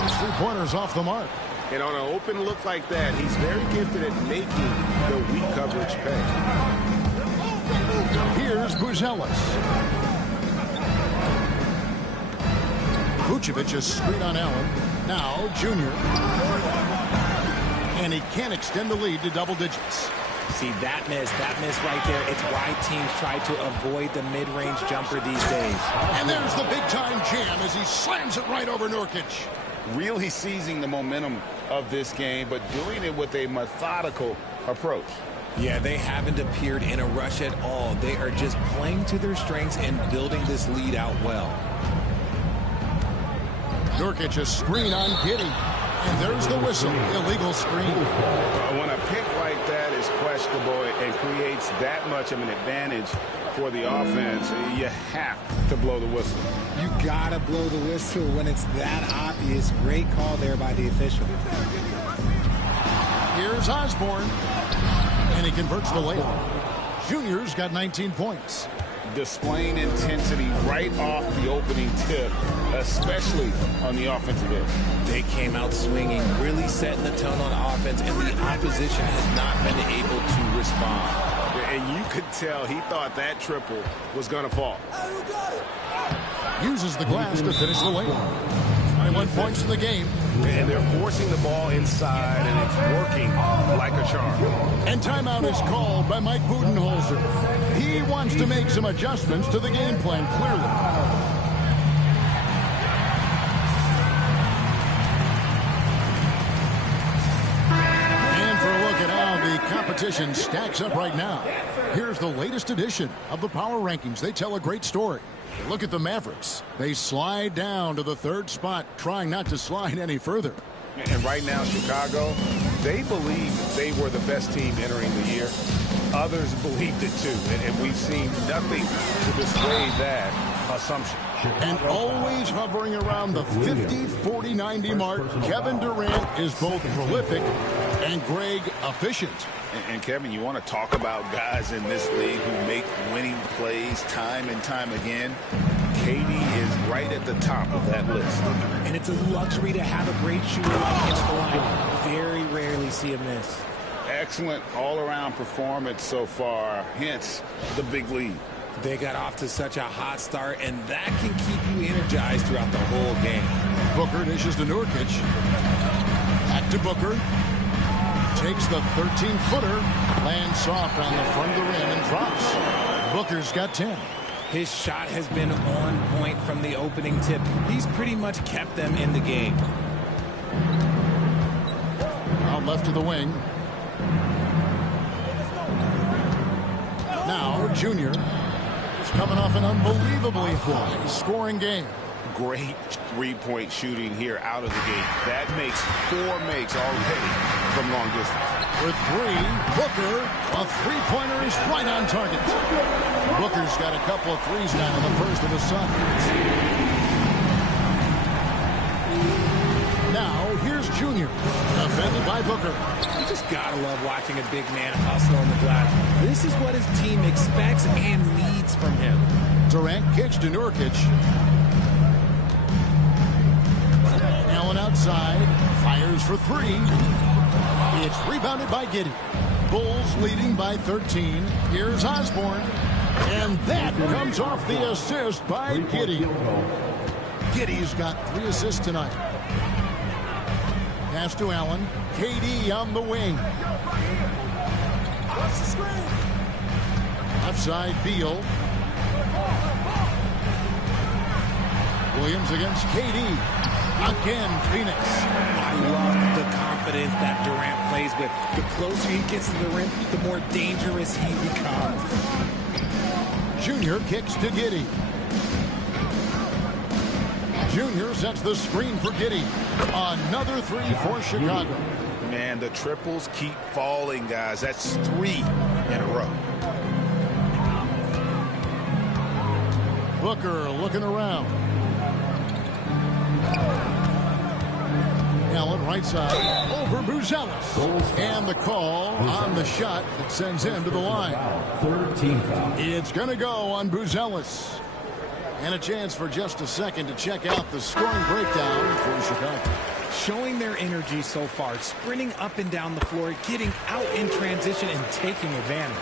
His three-pointers off the mark. And on an open look like that, he's very gifted at making the weak coverage pay. Here's Buzelis. Vucevic is screen on Allen. Now Junior. And he can't extend the lead to double digits. See, that miss right there. It's why teams try to avoid the mid-range jumper these days. And there's the big-time jam as he slams it right over Nurkic. Really seizing the momentum of this game, but doing it with a methodical approach. Yeah, they haven't appeared in a rush at all. They are just playing to their strengths and building this lead out well. Nurkic a screen on Giddey. And there's the whistle. Illegal screen. When a pick like that is questionable and creates that much of an advantage for the offense, you have to blow the whistle. You gotta blow the whistle when it's that obvious. Great call there by the official. Here's Osborne. And he converts the layup. Junior's got 19 points. displaying intensity right off the opening tip, especially on the offensive end. They came out swinging, really setting the tone on offense, and the opposition has not been able to respond. And you could tell he thought that triple was going to fall. Uses the glass to finish the layup. 21 points in the game. And they're forcing the ball inside, and it's working like a charm. And timeout is called by Mike Budenholzer. He wants to make some adjustments to the game plan, clearly. And for a look at how the competition stacks up right now, here's the latest edition of the Power Rankings. They tell a great story. Look at the Mavericks. They slide down to the 3rd spot, trying not to slide any further. And right now, Chicago, they believe they were the best team entering the year. Others believed it too, and we've seen nothing to dissuade that assumption. And always hovering around the 50, 40, 90 mark, Kevin Durant is both prolific and Greg efficient. And Kevin, you want to talk about guys in this league who make winning plays time and time again? KD is right at the top of that list. And it's a luxury to have a great shooter against the line. Very rarely see him miss. Excellent all-around performance so far, hence the big lead. They got off to such a hot start, and that can keep you energized throughout the whole game. Booker dishes to Nurkic. Back to Booker. Takes the 13-footer, lands soft on the front of the rim and drops. Booker's got 10. His shot has been on point from the opening tip. He's pretty much kept them in the game. Out left to the wing. Now, Junior is coming off an unbelievably high scoring game. Great three-point shooting here out of the gate. That makes 4 makes already from long distance. With 3, Booker, a three-pointer is right on target. Booker's got a couple of threes now in the first of the Suns. Now, here's Junior, defended by Booker. You just gotta love watching a big man hustle on the glass. This is what his team expects and needs from him. Durant kicks to Nurkic. Allen outside, fires for 3. It's rebounded by Giddey. Bulls leading by 13. Here's Osborne. And that comes off the assist by Giddey. Giddey's got 3 assists tonight. Pass to Allen. KD on the wing. Left side, Beal. Williams against KD. Again, Phoenix. I love the confidence that Durant plays with. The closer he gets to the rim, the more dangerous he becomes. Junior kicks to Giddey. Junior sets the screen for Giddey. Another 3 for Chicago. Man, the triples keep falling, guys. That's 3 in a row. Booker looking around. Allen right side over Buzelis. And the call on the shot that sends him to the line. It's going to go on Buzelis. And a chance for just a second to check out the scoring breakdown for Chicago. Showing their energy so far, sprinting up and down the floor, getting out in transition and taking advantage.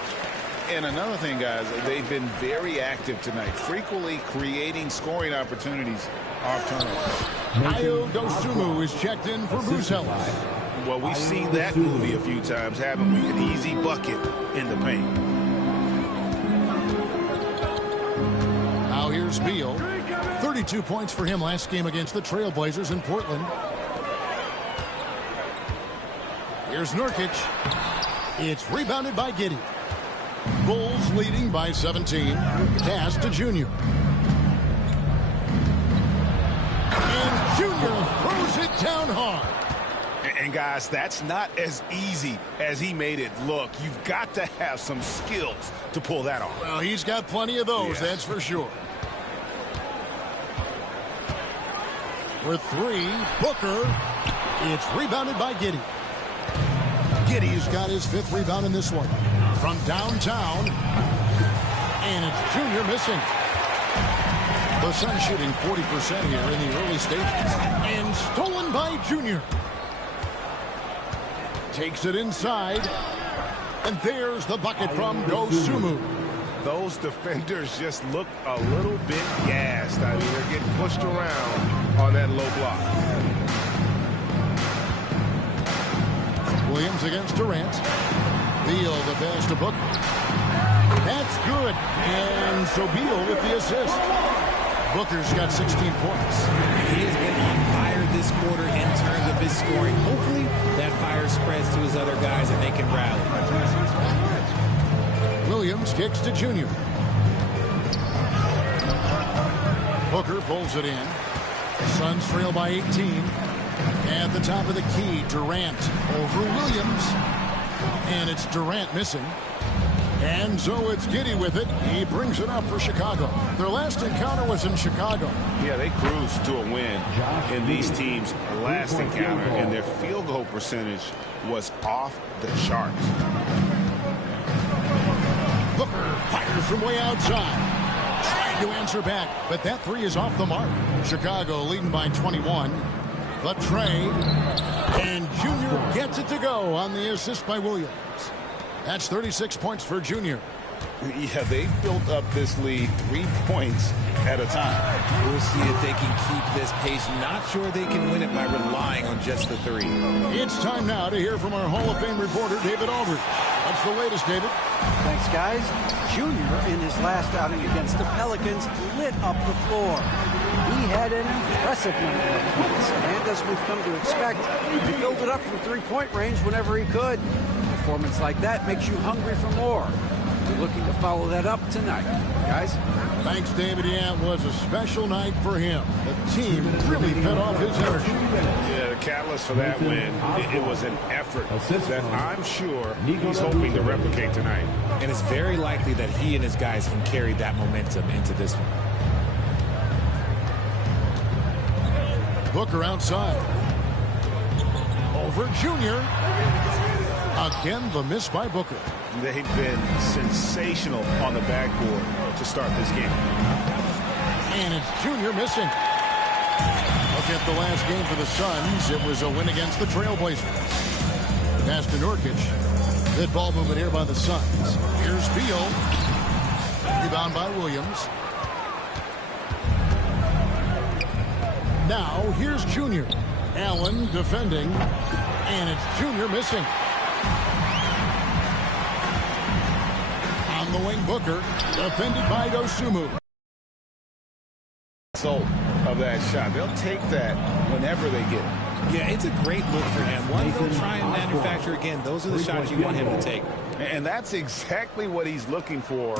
And another thing, guys, they've been very active tonight, frequently creating scoring opportunities off turnovers. Ayo Dosunmu is checked in for Buzelis. Well, we've seen that movie a few times, haven't we? An easy bucket in the paint. Now here's Beal. 32 points for him last game against the Trailblazers in Portland. Here's Nurkic. It's rebounded by Giddey. Bulls leading by 17. Pass to Junior. And Junior throws it down hard. And guys, that's not as easy as he made it look. You've got to have some skills to pull that off. Well, he's got plenty of those, that's for sure. With 3, Booker. It's rebounded by Giddey. Giddey's got his 5th rebound in this one. From downtown. And it's Junior missing. The Suns shooting 40% here in the early stages. And stolen by Junior. Takes it inside. And there's the bucket from Dosunmu. Those defenders just look a little bit gassed. I mean, they're getting pushed around on that low block. Williams against Durant. Beal the pass to Booker. That's good. And so Beal with the assist. Booker's got 16 points. He has been on fire this quarter in terms of his scoring. Hopefully that fire spreads to his other guys and they can rally. Williams kicks to Junior. Booker pulls it in. The Suns trail by 18. At the top of the key, Durant over Williams. And it's Durant missing. And so it's Giddey with it. He brings it up for Chicago. Their last encounter was in Chicago. Yeah, they cruised to a win in these teams' last encounter, and their field goal percentage was off the charts. Booker fires from way outside. Trying to answer back, but that three is off the mark. Chicago leading by 21. The tray. And Junior gets it to go on the assist by Williams. That's 36 points for Junior. Yeah, they built up this lead 3 points at a time. We'll see if they can keep this pace. Not sure they can win it by relying on just the three. It's time now to hear from our Hall of Fame reporter, David Aldridge. What's the latest, David? Thanks, guys. Junior, in his last outing against the Pelicans, lit up the floor. He had an impressive number of points, and as we've come to expect, he filled it up from three-point range whenever he could. A performance like that makes you hungry for more. We're looking to follow that up tonight. Guys? Thanks, David. Yeah, it was a special night for him. The team really fed off his energy. Yeah, the catalyst for that win, it was an effort that I'm sure he's hoping to replicate tonight. And it's very likely that he and his guys can carry that momentum into this one. Booker outside. Over Junior. Again, the miss by Booker. They've been sensational on the backboard to start this game. And it's Junior missing. Look at the last game for the Suns. It was a win against the Trailblazers. Pass to Nurkic. Good ball movement here by the Suns. Here's Beal. Rebound by Williams. Now, here's Junior. Allen defending. And it's Junior missing. On the wing, Booker. Defended by Dosunmu. Result of that shot. They'll take that whenever they get it. Yeah, it's a great look for him. One, they'll try and manufacture again. Those are the shots you want him to take. And that's exactly what he's looking for,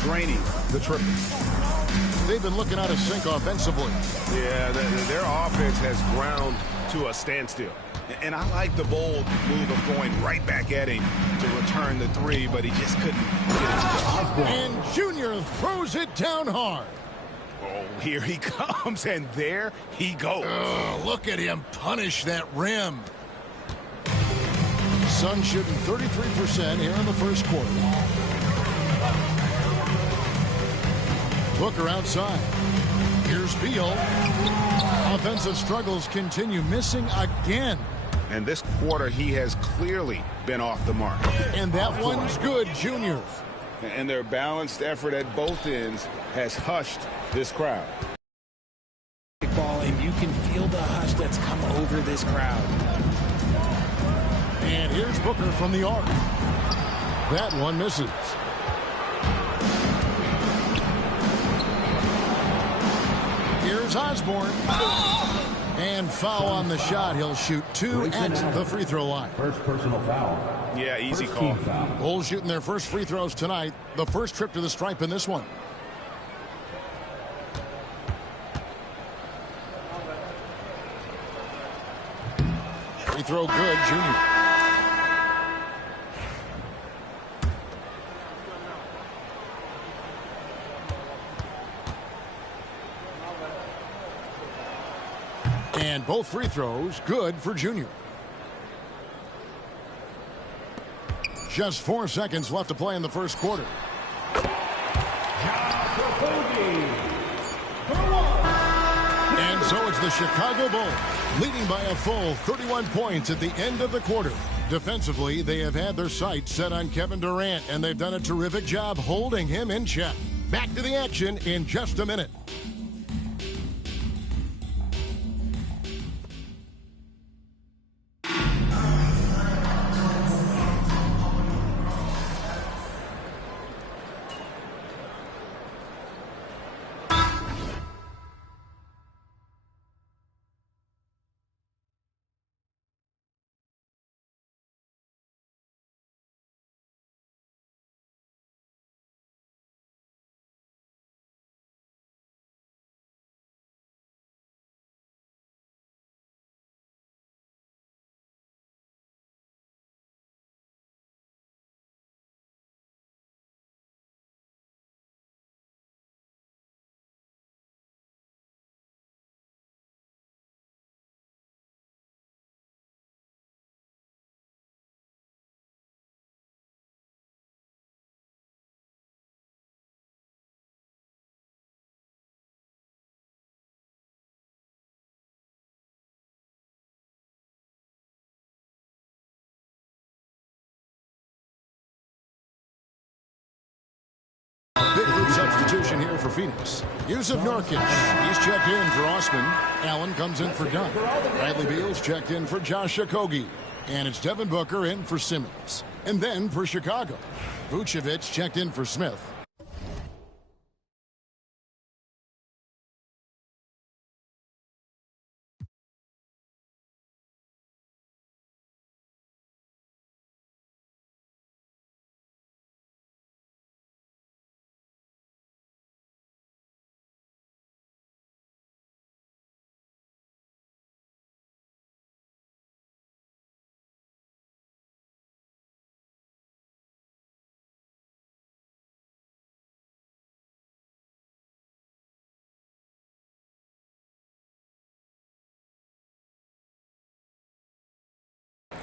draining the triple. They've been looking out of sync offensively. Yeah, their offense has ground to a standstill. And I like the bold move of going right back at him to return the three, but he just couldn't get it to go. And Junior throws it down hard. Oh, here he comes, and there he goes. Oh, look at him punish that rim. Suns shooting 33% here in the first quarter. Booker outside. Here's Beal. Offensive struggles continue, missing again. And this quarter, he has clearly been off the mark. And that one's good, Junior. And their balanced effort at both ends has hushed this crowd. Ball, and you can feel the hush that's come over this crowd. And here's Booker from the arc. That one misses. Here's Osborne. And foul on the shot. He'll shoot two at the free throw line. First personal foul. Yeah, easy call. Bulls shooting their first free throws tonight. The first trip to the stripe in this one. Free throw good, Junior. And both free throws good for Junior. Just 4 seconds left to play in the first quarter. And so it's the Chicago Bulls, leading by a full 31 points at the end of the quarter. Defensively, they have had their sights set on Kevin Durant, and they've done a terrific job holding him in check. Back to the action in just a minute. Big group substitution here for Phoenix. Yusuf Nurkic, he's checked in for Osman. Allen comes in for Dunn. Bradley Beal's checked in for Josh Okogie. And it's Devin Booker in for Simmons. And then for Chicago, Vucevic checked in for Smith.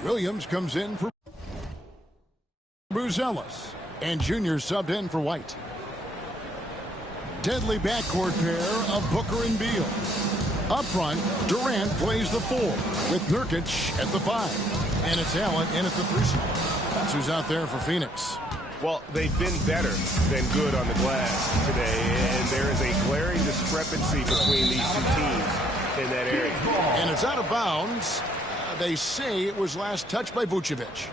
Williams comes in for Buzelis, and Junior subbed in for White. Deadly backcourt pair of Booker and Beal. Up front, Durant plays the 4 with Nurkic at the 5. And it's Allen in at the 3 spot. That's who's out there for Phoenix. Well, they've been better than good on the glass today, and there is a glaring discrepancy between these two teams in that area. And it's out of bounds. They say it was last touched by Vucevic.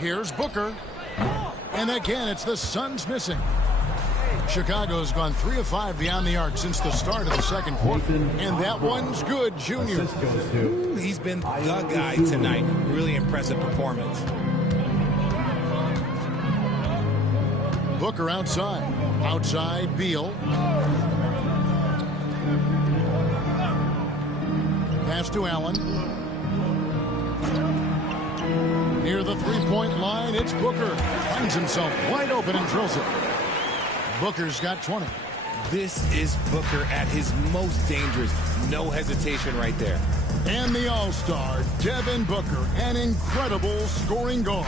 Here's Booker. And again, it's the Suns missing. Chicago's gone 3 of 5 beyond the arc since the start of the second quarter. And that one's good, Junior. He's been the guy tonight. Really impressive performance. Booker outside. Outside, Beal. Pass to Allen. Near the three-point line, it's Booker. Finds himself wide open and drills it. Booker's got 20. This is Booker at his most dangerous. No hesitation right there. And the All-Star, Devin Booker, an incredible scoring guard.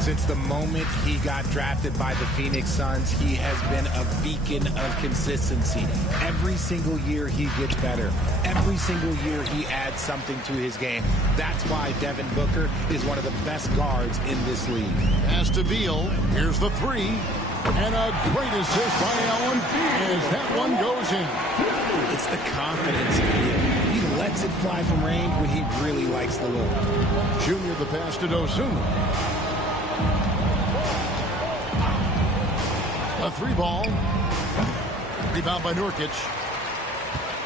Since the moment he got drafted by the Phoenix Suns, he has been a beacon of consistency. Every single year he gets better. Every single year he adds something to his game. That's why Devin Booker is one of the best guards in this league. Pass to Beal. Here's the 3. And a great assist by Allen as that one goes in. It's the confidence in him. He lets it fly from range when he really likes the look. Junior the pass to Dosunmu. A 3-ball. Rebound by Nurkic.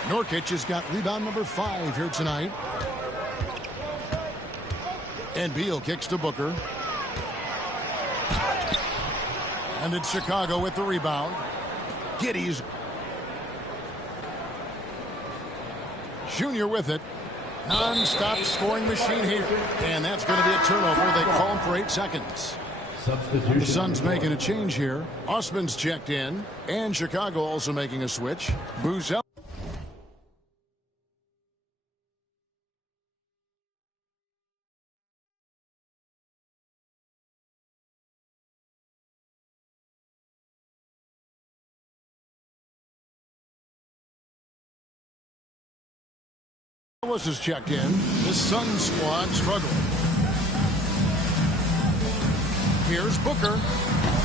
Nurkic has got rebound number 5 here tonight. And Beal kicks to Booker. And it's Chicago with the rebound. Giddey's. Junior with it. Non-stop scoring machine here. And that's going to be a turnover. They call him for 8 seconds. The Suns making a change here. Osman's checked in. And Chicago also making a switch. Buzelis. Willis has checked in. The Sun squad struggled. Here's Booker.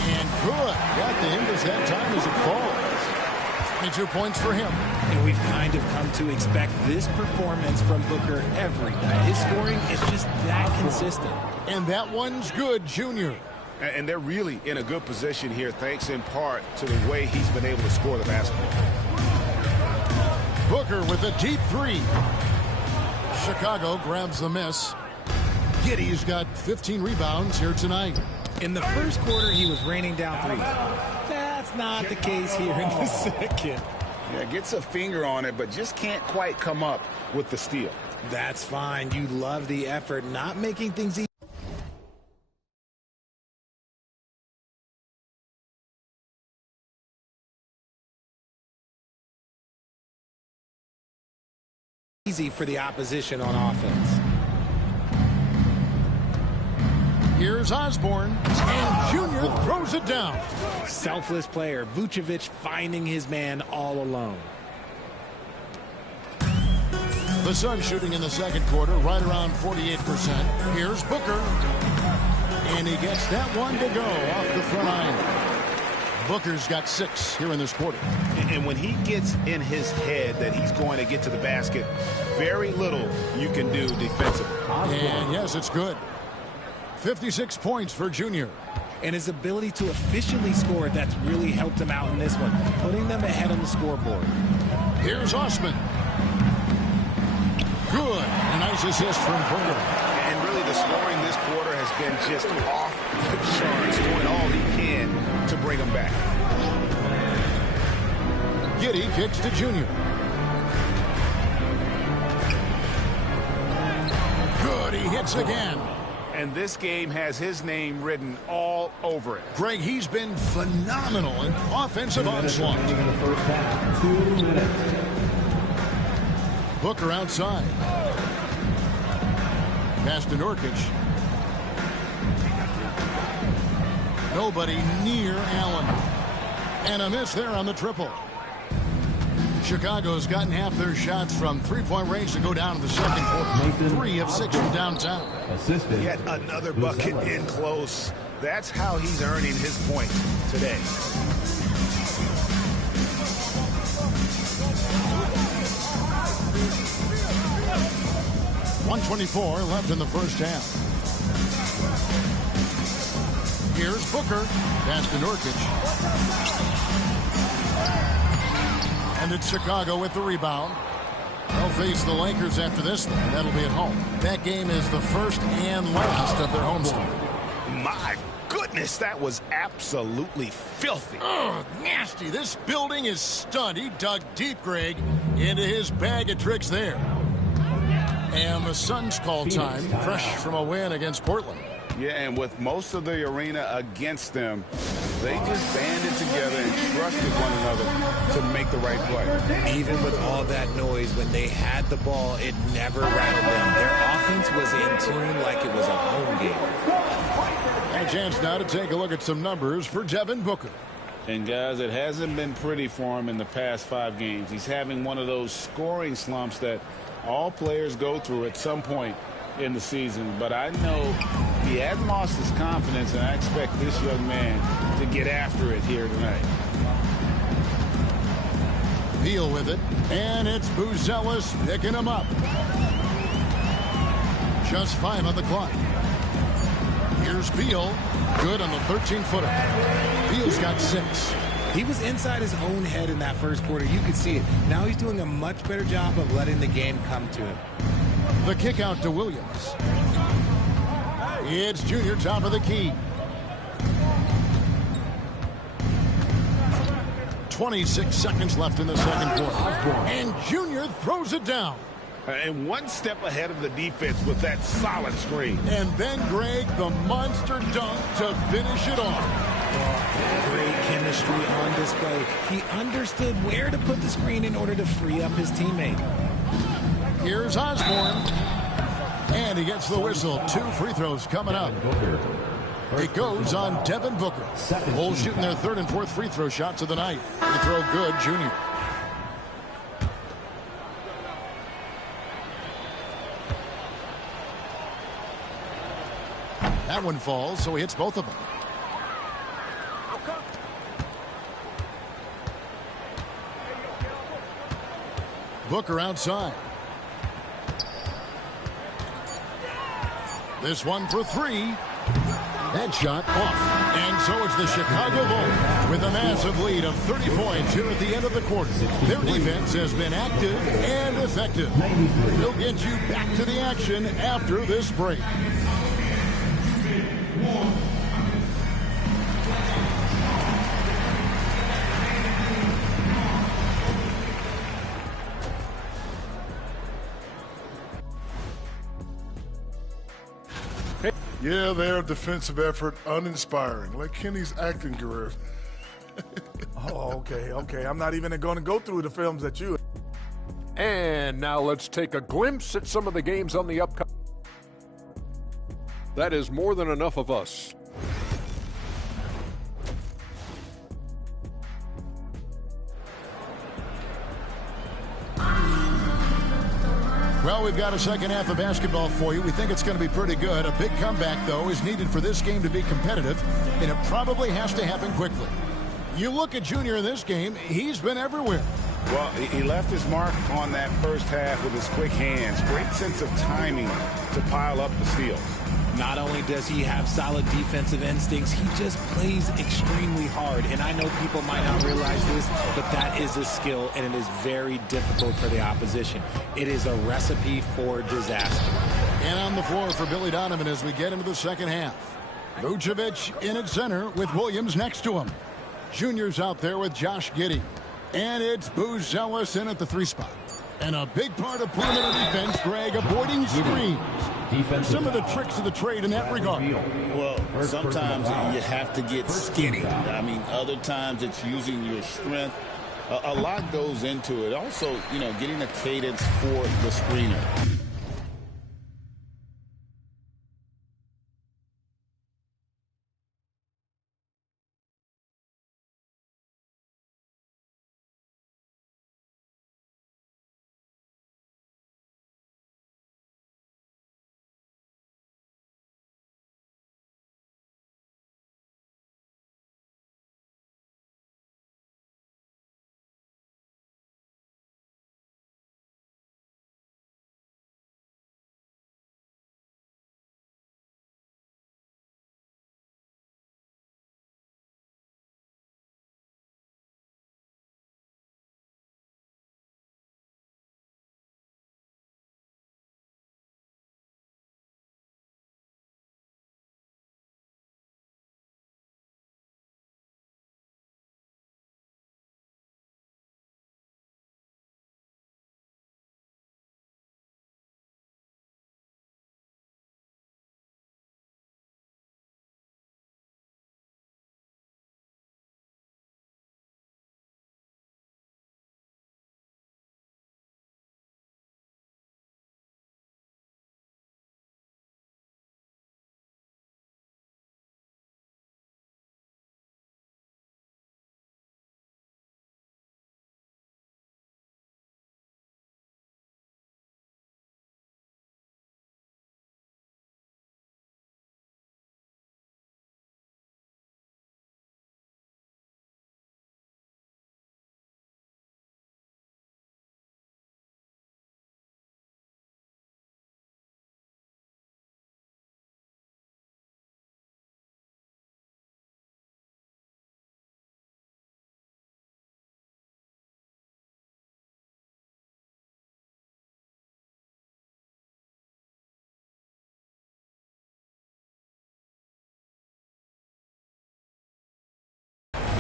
And good. Got the Ingles that time as it falls. 22 points for him. And we've kind of come to expect this performance from Booker every night. His scoring is just that consistent. And that one's good, Junior. And they're really in a good position here, thanks in part to the way he's been able to score the basketball. Booker with a deep three. Chicago grabs the miss. Giddey's got 15 rebounds here tonight. In the first quarter, he was raining down threes. That's not the case here in the second. Yeah, gets a finger on it, but just can't quite come up with the steal. That's fine. You love the effort, not making things easy for the opposition on offense. Here's Osborne, and Junior throws it down. Selfless player. Vucevic finding his man all alone. The Suns shooting in the second quarter right around 48%. Here's Booker. And he gets that one to go off the front iron. Booker's got 6 here in this quarter. And when he gets in his head that he's going to get to the basket, very little you can do defensively. And yes, it's good. 56 points for Junior. And his ability to efficiently score, that's really helped him out in this one, putting them ahead on the scoreboard. Here's Osman. Good. A nice assist from Booker. And really the scoring this quarter has been just off the charts, doing all he can to bring them back. Giddey kicks to Junior. Good. He hits again. And this game has his name written all over it. Greg, he's been phenomenal in offensive onslaught. In the first half, 2 minutes. Booker outside. Pass to Nurkic. Nobody near Allen. And a miss there on the triple. Chicago's gotten half their shots from three-point range to go down in the second quarter. 3 of 6 from downtown. Yet another bucket in close. That's how he's earning his points today. .124 left in the first half. Here's Booker. Pass to Nurkic. And it's Chicago with the rebound. They'll face the Lakers after this one. That'll be at home. That game is the first and last of their homestand. My goodness, that was absolutely filthy. Ugh, nasty. This building is stunned. He dug deep, Greg, into his bag of tricks there. And the Suns call time, fresh from a win against Portland. Yeah, and with most of the arena against them, they just banded together and trusted one another to make the right play. Even with all that noise, when they had the ball, it never rattled them. Their offense was in tune like it was a home game. And a chance now to take a look at some numbers for Devin Booker. And guys, it hasn't been pretty for him in the past 5 games. He's having one of those scoring slumps that all players go through at some point in the season. But I know he hasn't lost his confidence, and I expect this young man to get after it here tonight. Beal with it, and it's Buzelis picking him up. Just 5 on the clock. Here's Beal, good on the 13-footer. Beal's got 6. He was inside his own head in that first quarter. You could see it. Now he's doing a much better job of letting the game come to him. The kick out to Williams. It's Junior, top of the key. 26 seconds left in the second quarter. And Junior throws it down. And one step ahead of the defense with that solid screen. And then, Greg, the monster dunk to finish it off. Great chemistry on display. He understood where to put the screen in order to free up his teammate. Here's Osborne. And he gets the whistle. 2 free throws coming up. It goes on Devin Booker. Bulls shooting their 3rd and 4th free throw shots of the night. Free throw good, Junior. That one falls, so he hits both of them. Booker outside. This one for three. That shot off. And so it's the Chicago Bulls with a massive lead of 30 points here at the end of the quarter. Their defense has been active and effective. We'll get you back to the action after this break. Yeah, their defensive effort uninspiring, like Kenny's acting career. Oh, okay. I'm not even going to go through the films that you. And now let's take a glimpse at some of the games on the upcoming. That is more than enough of us. Well, we've got a second half of basketball for you. We think it's going to be pretty good. A big comeback, though, is needed for this game to be competitive, and it probably has to happen quickly. You look at Junior in this game, he's been everywhere. Well, he left his mark on that first half with his quick hands. Great sense of timing to pile up the steals. Not only does he have solid defensive instincts, he just plays extremely hard. And I know people might not realize this, but that is a skill, and it is very difficult for the opposition. It is a recipe for disaster. And on the floor for Billy Donovan as we get into the second half. Vucevic in at center with Williams next to him. Junior's out there with Josh Giddey. And it's Booz Ellis in at the 3 spot. And a big part of perimeter defense, Greg, avoiding screens. Some of the tricks of the trade in that regard. Well, sometimes you have to get skinny. I mean, other times it's using your strength. A lot goes into it. Also, getting a cadence for the screener.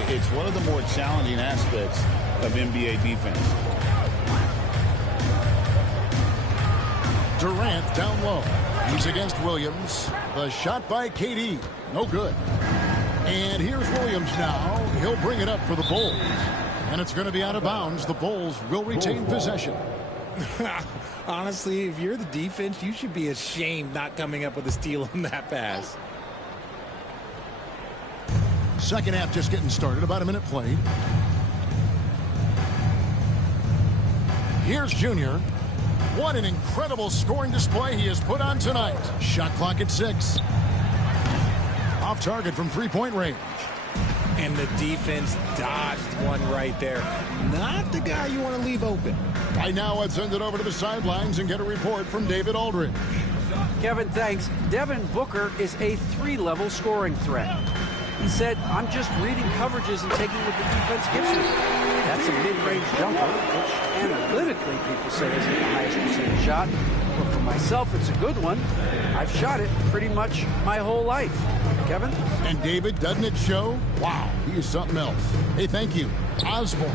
It's one of the more challenging aspects of NBA defense. Durant down low. He's against Williams. The shot by KD. No good. And here's Williams now. He'll bring it up for the Bulls. And it's going to be out of bounds. The Bulls will retain possession. Honestly, if you're the defense, you should be ashamed not coming up with a steal on that pass. Second half just getting started. About a minute played. Here's Junior. What an incredible scoring display he has put on tonight. Shot clock at 6. Off target from three-point range. And the defense dodged one right there. Not the guy you want to leave open. Right now, let's send it over to the sidelines and get a report from David Aldridge. Kevin, thanks. Devin Booker is a 3-level scoring threat. He said, I'm just reading coverages and taking what the defense gives me. That's a mid-range jumper, which analytically people say isn't the highest percentage shot. But for myself, it's a good one. I've shot it pretty much my whole life. Kevin? And David, doesn't it show? Wow, he is something else. Hey, thank you. Osborne.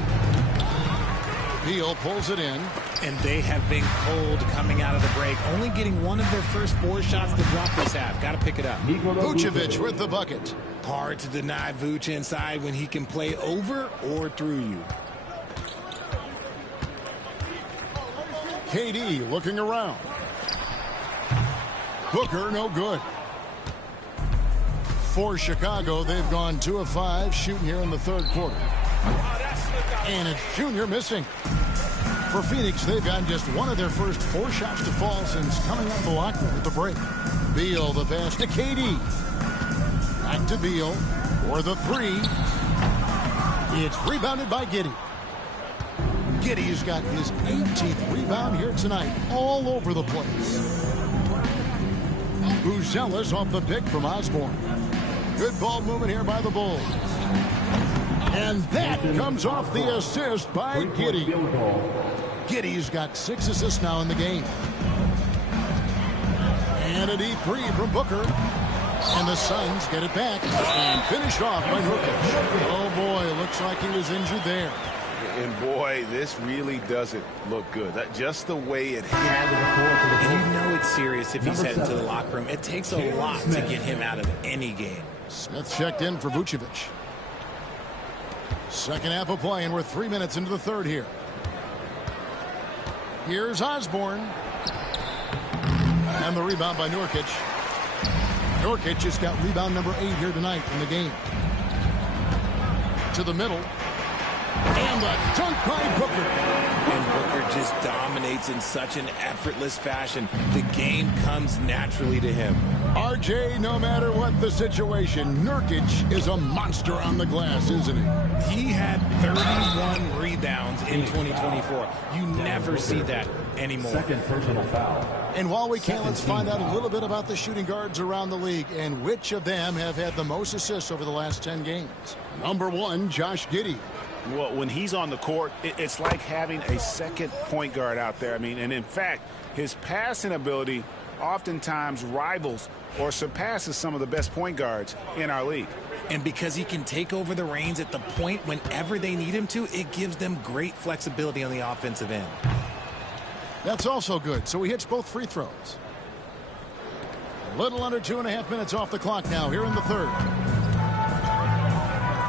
Beal pulls it in. And they have been cold coming out of the break. Only getting one of their first 4 shots to drop this half. Got to pick it up. Vucevic with the bucket. Hard to deny Vuce inside when he can play over or through you. KD looking around. Booker, no good. For Chicago, they've gone 2 of 5 shooting here in the third quarter. And it's Junior missing. For Phoenix, they've gotten just one of their first 4 shots to fall since coming out of the locker room at the break. Beal, the pass to KD. Back to Beal for the 3. It's rebounded by Giddey. Giddey's got his 18th rebound here tonight, all over the place. Buzelis off the pick from Osborne. Good ball movement here by the Bulls. And that comes off the assist by Giddey. Giddey's got 6 assists now in the game. And a deep 3 from Booker. And the Suns get it back and finished off by Nurkic. Oh boy, looks like he was injured there. And boy, this really doesn't look good. Just the way it happened. And you know it's serious if he's heading to the locker room. It takes a lot to get him out of any game. Smith checked in for Vucevic. Second half of play, and we're 3 minutes into the third here. Here's Osborne. And the rebound by Nurkic. Nurkic has got rebound number 8 here tonight in the game. To the middle. And a dunk by Booker. And Booker just dominates in such an effortless fashion. The game comes naturally to him. RJ, no matter what the situation, Nurkic is a monster on the glass, isn't he? He had 31 rebounds in 2024. You never see that anymore. Second personal foul. And while we can, let's find out a little bit about the shooting guards around the league and which of them have had the most assists over the last 10 games. Number 1, Josh Giddey. Well, when he's on the court, it's like having a second point guard out there. I mean, and in fact, his passing ability oftentimes rivals or surpasses some of the best point guards in our league. And because he can take over the reins at the point whenever they need him to, it gives them great flexibility on the offensive end. That's also good. So he hits both free throws. A little under 2.5 minutes off the clock now here in the third.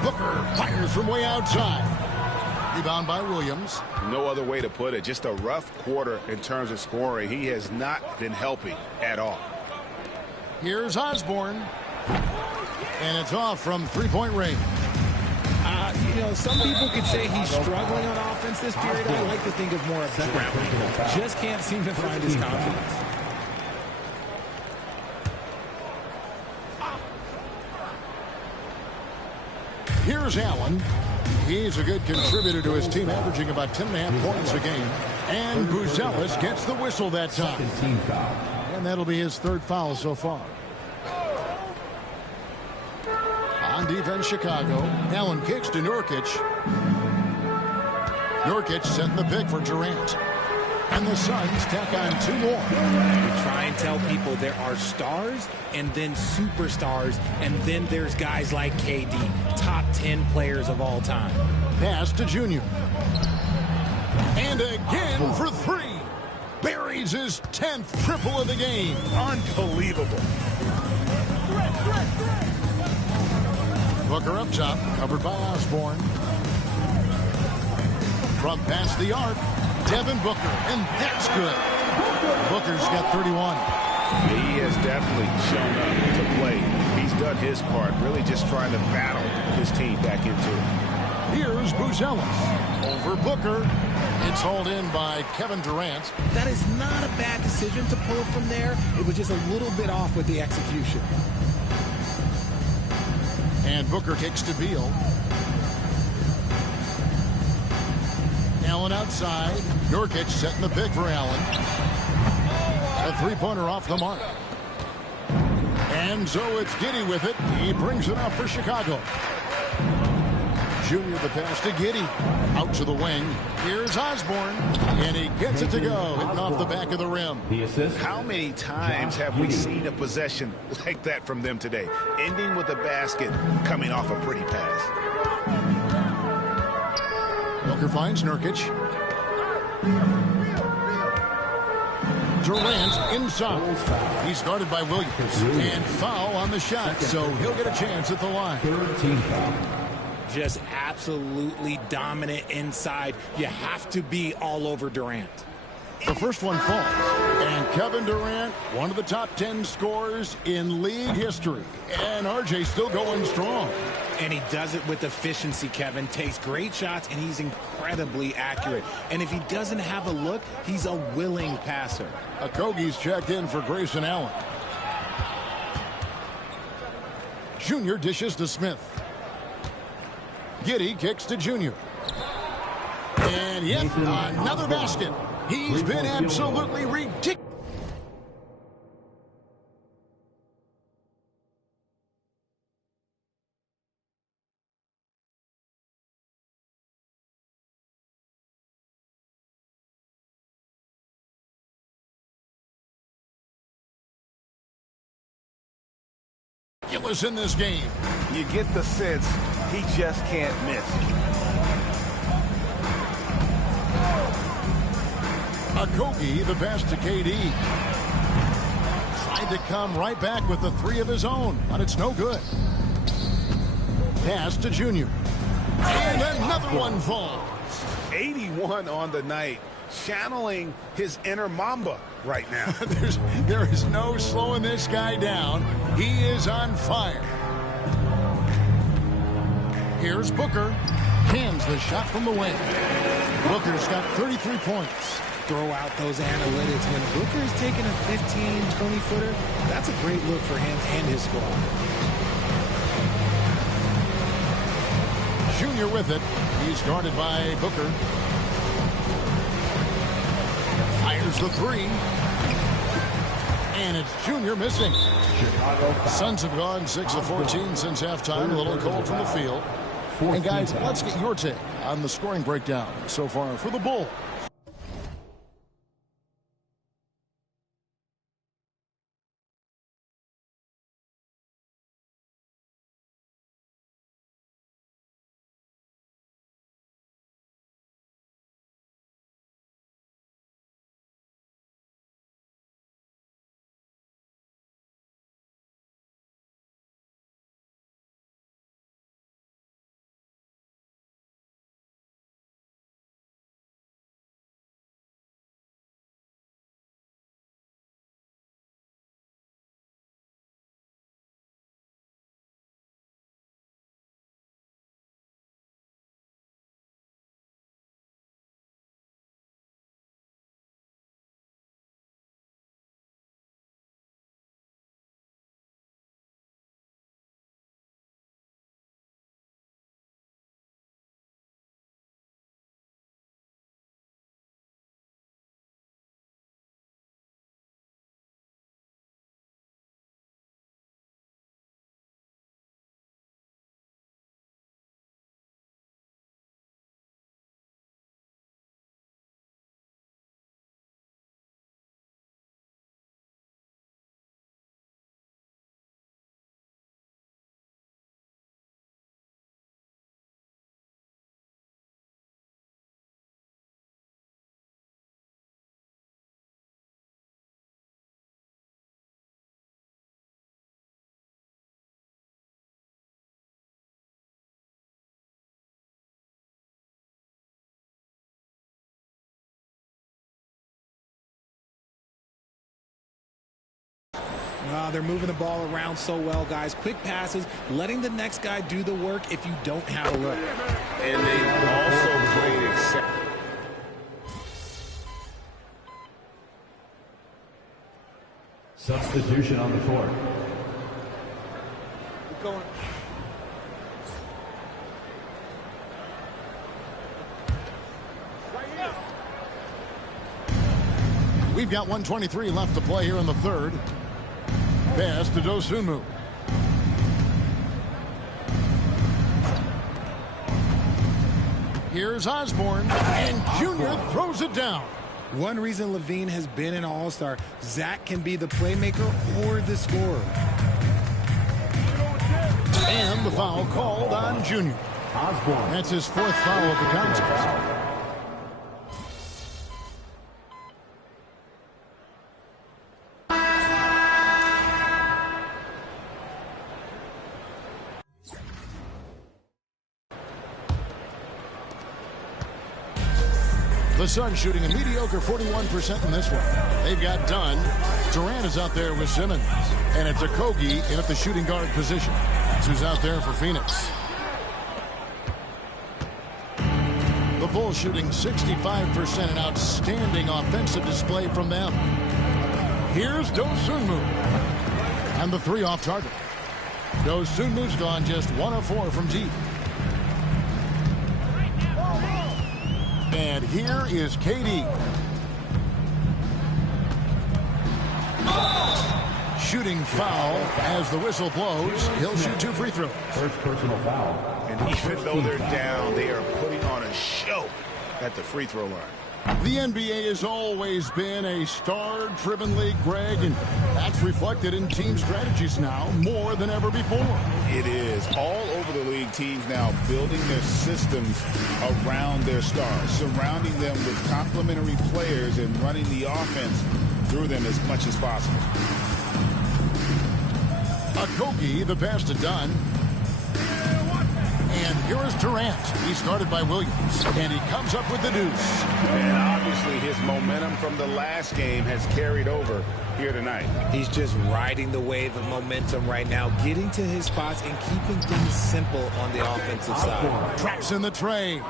Booker fires from way outside. Rebound by Williams. No other way to put it. Just a rough quarter in terms of scoring. He has not been helping at all. Here's Osborne. And it's off from three-point range. You know, some people could say he's struggling on offense this period. I like to think of more of drowning. Just can't seem to find his confidence. Here's Allen. He's a good contributor to his team, averaging about 10.5 points a game. And Buzelis gets the whistle that time. And that'll be his third foul so far. On defense, Chicago. Allen kicks to Nurkic. Nurkic setting the pick for Durant. And the Suns tack on 2 more. We try and tell people there are stars and then superstars, and then there's guys like KD, top 10 players of all time. Pass to Junior. And again for 3. Buries his 10th triple of the game. Unbelievable. Booker up top, covered by Osborne. From past the arc, Devin Booker, and that's good. Booker's got 31. He has definitely shown up to play. He's done his part, really just trying to battle his team back into it. Here's Buzelis over Booker. It's hauled in by Kevin Durant. That is not a bad decision to pull it from there. It was just a little bit off with the execution. And Booker kicks to Beal. Allen outside. Nurkic setting the pick for Allen. A three-pointer off the mark. And so it's Giddey with it. He brings it up for Chicago. Junior the pass to Giddey. Out to the wing. Here's Osborne. And he gets it to go. Hitting off the back of the rim. How many times have we seen a possession like that from them today? Ending with a basket, coming off a pretty pass. Booker finds Nurkic. Durant inside. He's guarded by Williams. And foul on the shot, so he'll get a chance at the line. Just absolutely dominant inside. You have to be all over Durant. The first one falls. And Kevin Durant, one of the top 10 scorers in league history. And RJ still going strong. And he does it with efficiency, Kevin. Takes great shots, and he's incredibly accurate. And if he doesn't have a look, he's a willing passer. Okogie's checked in for Grayson Allen. Junior dishes to Smith. Giddey kicks to Junior. And yet, another basket. He's been absolutely ridiculous. In this game. You get the sense he just can't miss. Okogie, the pass to KD. Tried to come right back with the three of his own, but it's no good. Pass to Junior. And another one falls. 81 on the night. Channeling his inner Mamba right now. There is no slowing this guy down. He is on fire. Here's Booker. Hands the shot from the wing. Booker's got 33 points. Throw out those analytics. When Booker's taking a 15, 20-footer, that's a great look for him and his squad. Junior with it. He's guarded by Booker. Fires the three. And it's Junior missing. Suns have gone 6 of 14 since halftime. A little cold from the field. And guys, let's get your take on the scoring breakdown so far for the Bulls. They're moving the ball around so well, guys. Quick passes, letting the next guy do the work if you don't have a look. And they also played exceptional. Substitution on the court. We've got 1:23 left to play here in the third. Pass to Dosunmu. Here's Osborne, and Junior throws it down. One reason LaVine has been an all-star, Zach can be the playmaker or the scorer. And the foul called on Junior. Osborne. That's his fourth foul of the contest. The Suns shooting a mediocre 41% in this one. They've got Dunn. Durant is out there with Simmons. And it's Okogie in at the shooting guard position. That's who's out there for Phoenix. The Bulls shooting 65%, an outstanding offensive display from them. Here's Dosunmu. And the three off target. Dosunmu's gone just 1 of 4 from deep. And here is KD. Shooting foul as the whistle blows. He'll shoot 2 free throws. First personal foul. And even though they're down, they are putting on a show at the free throw line. The NBA has always been a star-driven league, Greg, and that's reflected in team strategies now more than ever before. It is. All over the league, teams now building their systems around their stars, surrounding them with complementary players and running the offense through them as much as possible. Okogie, the pass to Dunn. And here is Durant. He started by Williams, and he comes up with the deuce. And obviously his momentum from the last game has carried over here tonight. He's just riding the wave of momentum right now, getting to his spots and keeping things simple on the offensive side. Traps in the tray.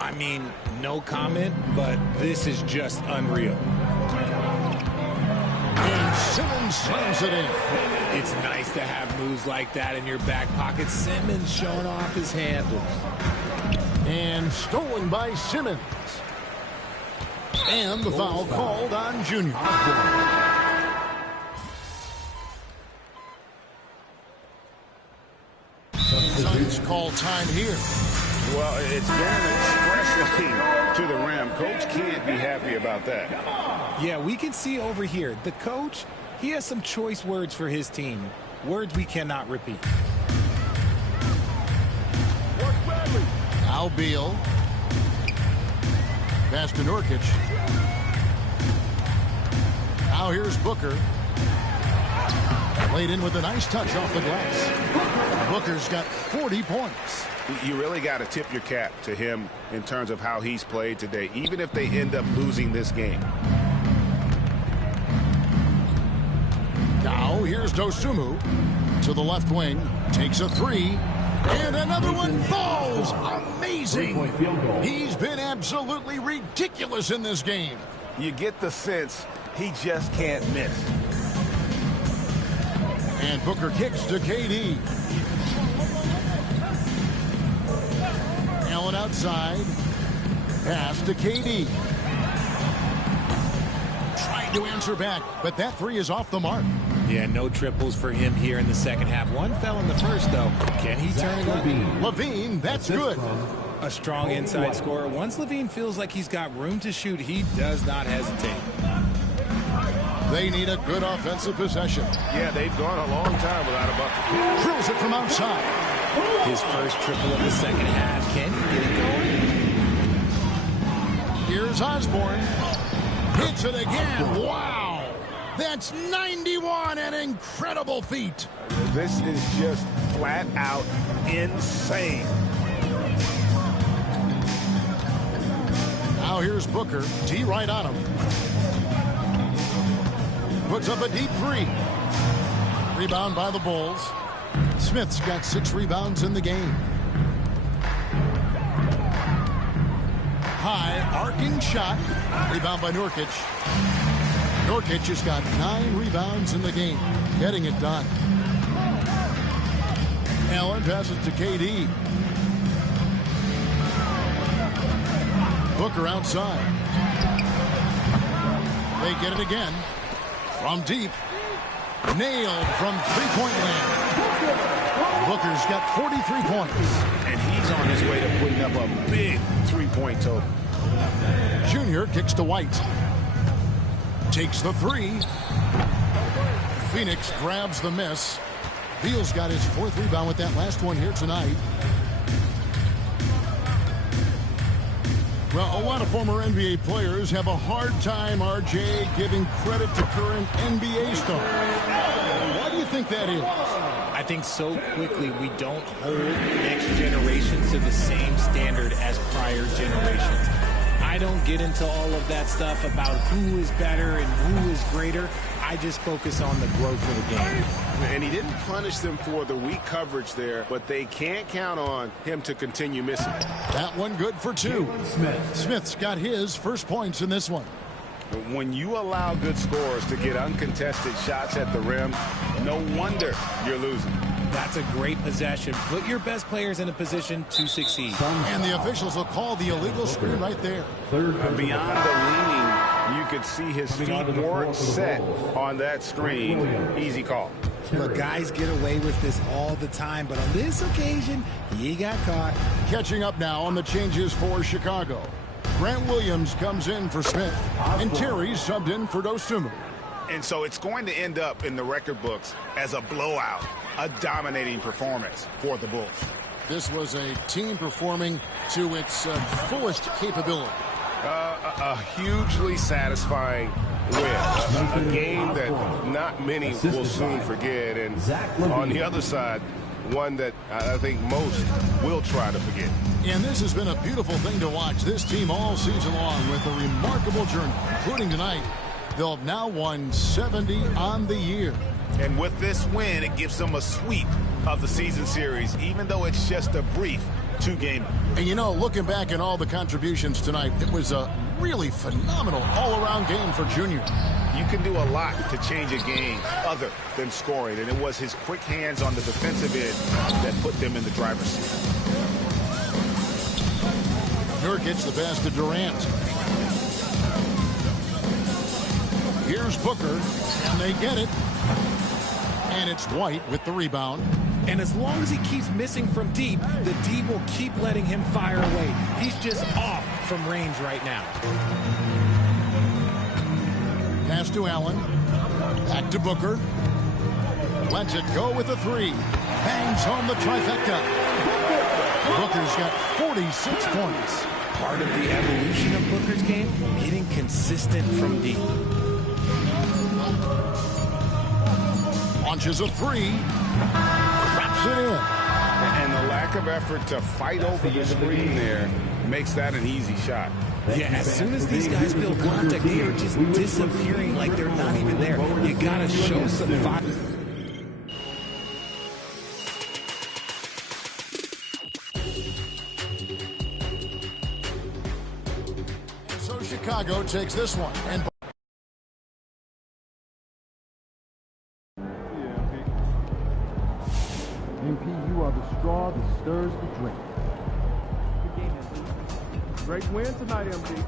I mean, no comment, but this is just unreal. And Simmons slams it in. It's nice to have moves like that in your back pocket. Simmons showing off his handles. And stolen by Simmons. And the foul called on Junior. Suns call time here. Well, it's going expressly to the rim. Coach can't be happy about that. Yeah, we can see over here. The coach, he has some choice words for his team. Words we cannot repeat. Al Beal. Pass to Nurkic. Now here's Booker. Laid in with a nice touch off the glass. Booker's got 40 points. You really got to tip your cap to him in terms of how he's played today, even if they end up losing this game. Now here's Dosunmu to the left wing. Takes a three. And another one falls. Amazing. He's been absolutely ridiculous in this game. You get the sense he just can't miss. And Booker kicks to KD. Allen outside. Pass to KD. Trying to answer back, but that three is off the mark. Yeah, no triples for him here in the second half. One fell in the first, though. Can he turn it up? LaVine, that's good. A strong inside scorer. Once LaVine feels like he's got room to shoot, he does not hesitate. They need a good offensive possession. Yeah, they've gone a long time without a bucket. Drills it from outside. His first triple of the second half. Can he get it going? Here's Osborne. Hits it again. Wow. That's 91, an incredible feat. This is just flat out insane. Now here's Booker. D right on him. Puts up a deep three. Rebound by the Bulls. Smith's got 6 rebounds in the game. High arcing shot. Rebound by Nurkic. Nurkic has got 9 rebounds in the game. Getting it done. Allen passes to KD. Booker outside. They get it again. From deep. Nailed from three-point land. Booker's got 43 points. And he's on his way to putting up a big three-point total. Junior kicks to White. Takes the three. Phoenix grabs the miss. Beal's got his fourth rebound with that last one here tonight. Well, a lot of former NBA players have a hard time, RJ, giving credit to current NBA stars. Why do you think that is? I think so quickly we don't hold next generations to the same standard as prior generations. I don't get into all of that stuff about who is better and who is greater. I just focus on the growth of the game. And he didn't punish them for the weak coverage there, but they can't count on him to continue missing. That one good for two. Smith's got his first points in this one. When you allow good scorers to get uncontested shots at the rim, no wonder you're losing. That's a great possession. Put your best players in a position to succeed. And the officials will call the illegal screen right there. Beyond the leaning, you could see his feet weren't set on that screen. Easy call. Look, guys get away with this all the time, but on this occasion, he got caught. Catching up now on the changes for Chicago. Grant Williams comes in for Smith, and Terry subbed in for Dosunmu. And so it's going to end up in the record books as a blowout, a dominating performance for the Bulls. This was a team performing to its fullest capability. A hugely satisfying win. A game that not many will soon forget. And on the other side, one that I think most will try to forget. And this has been a beautiful thing to watch this team all season long with a remarkable journey, including tonight. They'll have now won 70 on the year. And with this win, it gives them a sweep of the season series, even though it's just a brief two-gamer. And, you know, looking back at all the contributions tonight, it was a really phenomenal all-around game for Junior. You can do a lot to change a game other than scoring, and it was his quick hands on the defensive end that put them in the driver's seat. Nurkic the pass to Durant. Here's Booker, and they get it. And it's White with the rebound. And as long as he keeps missing from deep, the D will keep letting him fire away. He's just off from range right now. Pass to Allen. Back to Booker. Lets it go with a three. Bangs home the trifecta. Booker's got 46 points. Part of the evolution of Booker's game, getting consistent from deep. Launches a three. Wraps it in. And the lack of effort to fight over the screen there makes that an easy shot. Yeah, as soon as these guys feel contact, they are just disappearing like they're not even there. You gotta show some fire. So Chicago takes this one. And MP, you are the straw that stirs the drink. Great win tonight, MP.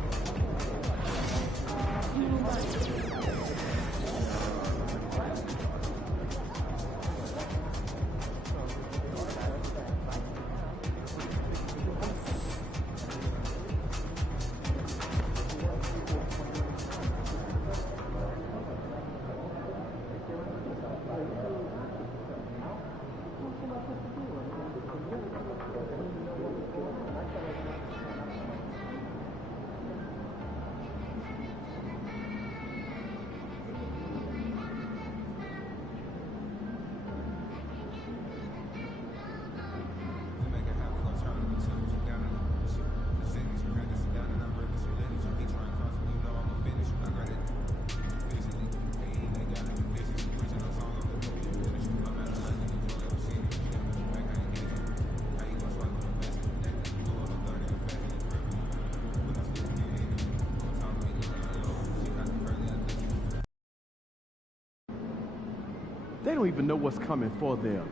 They don't even know what's coming for them.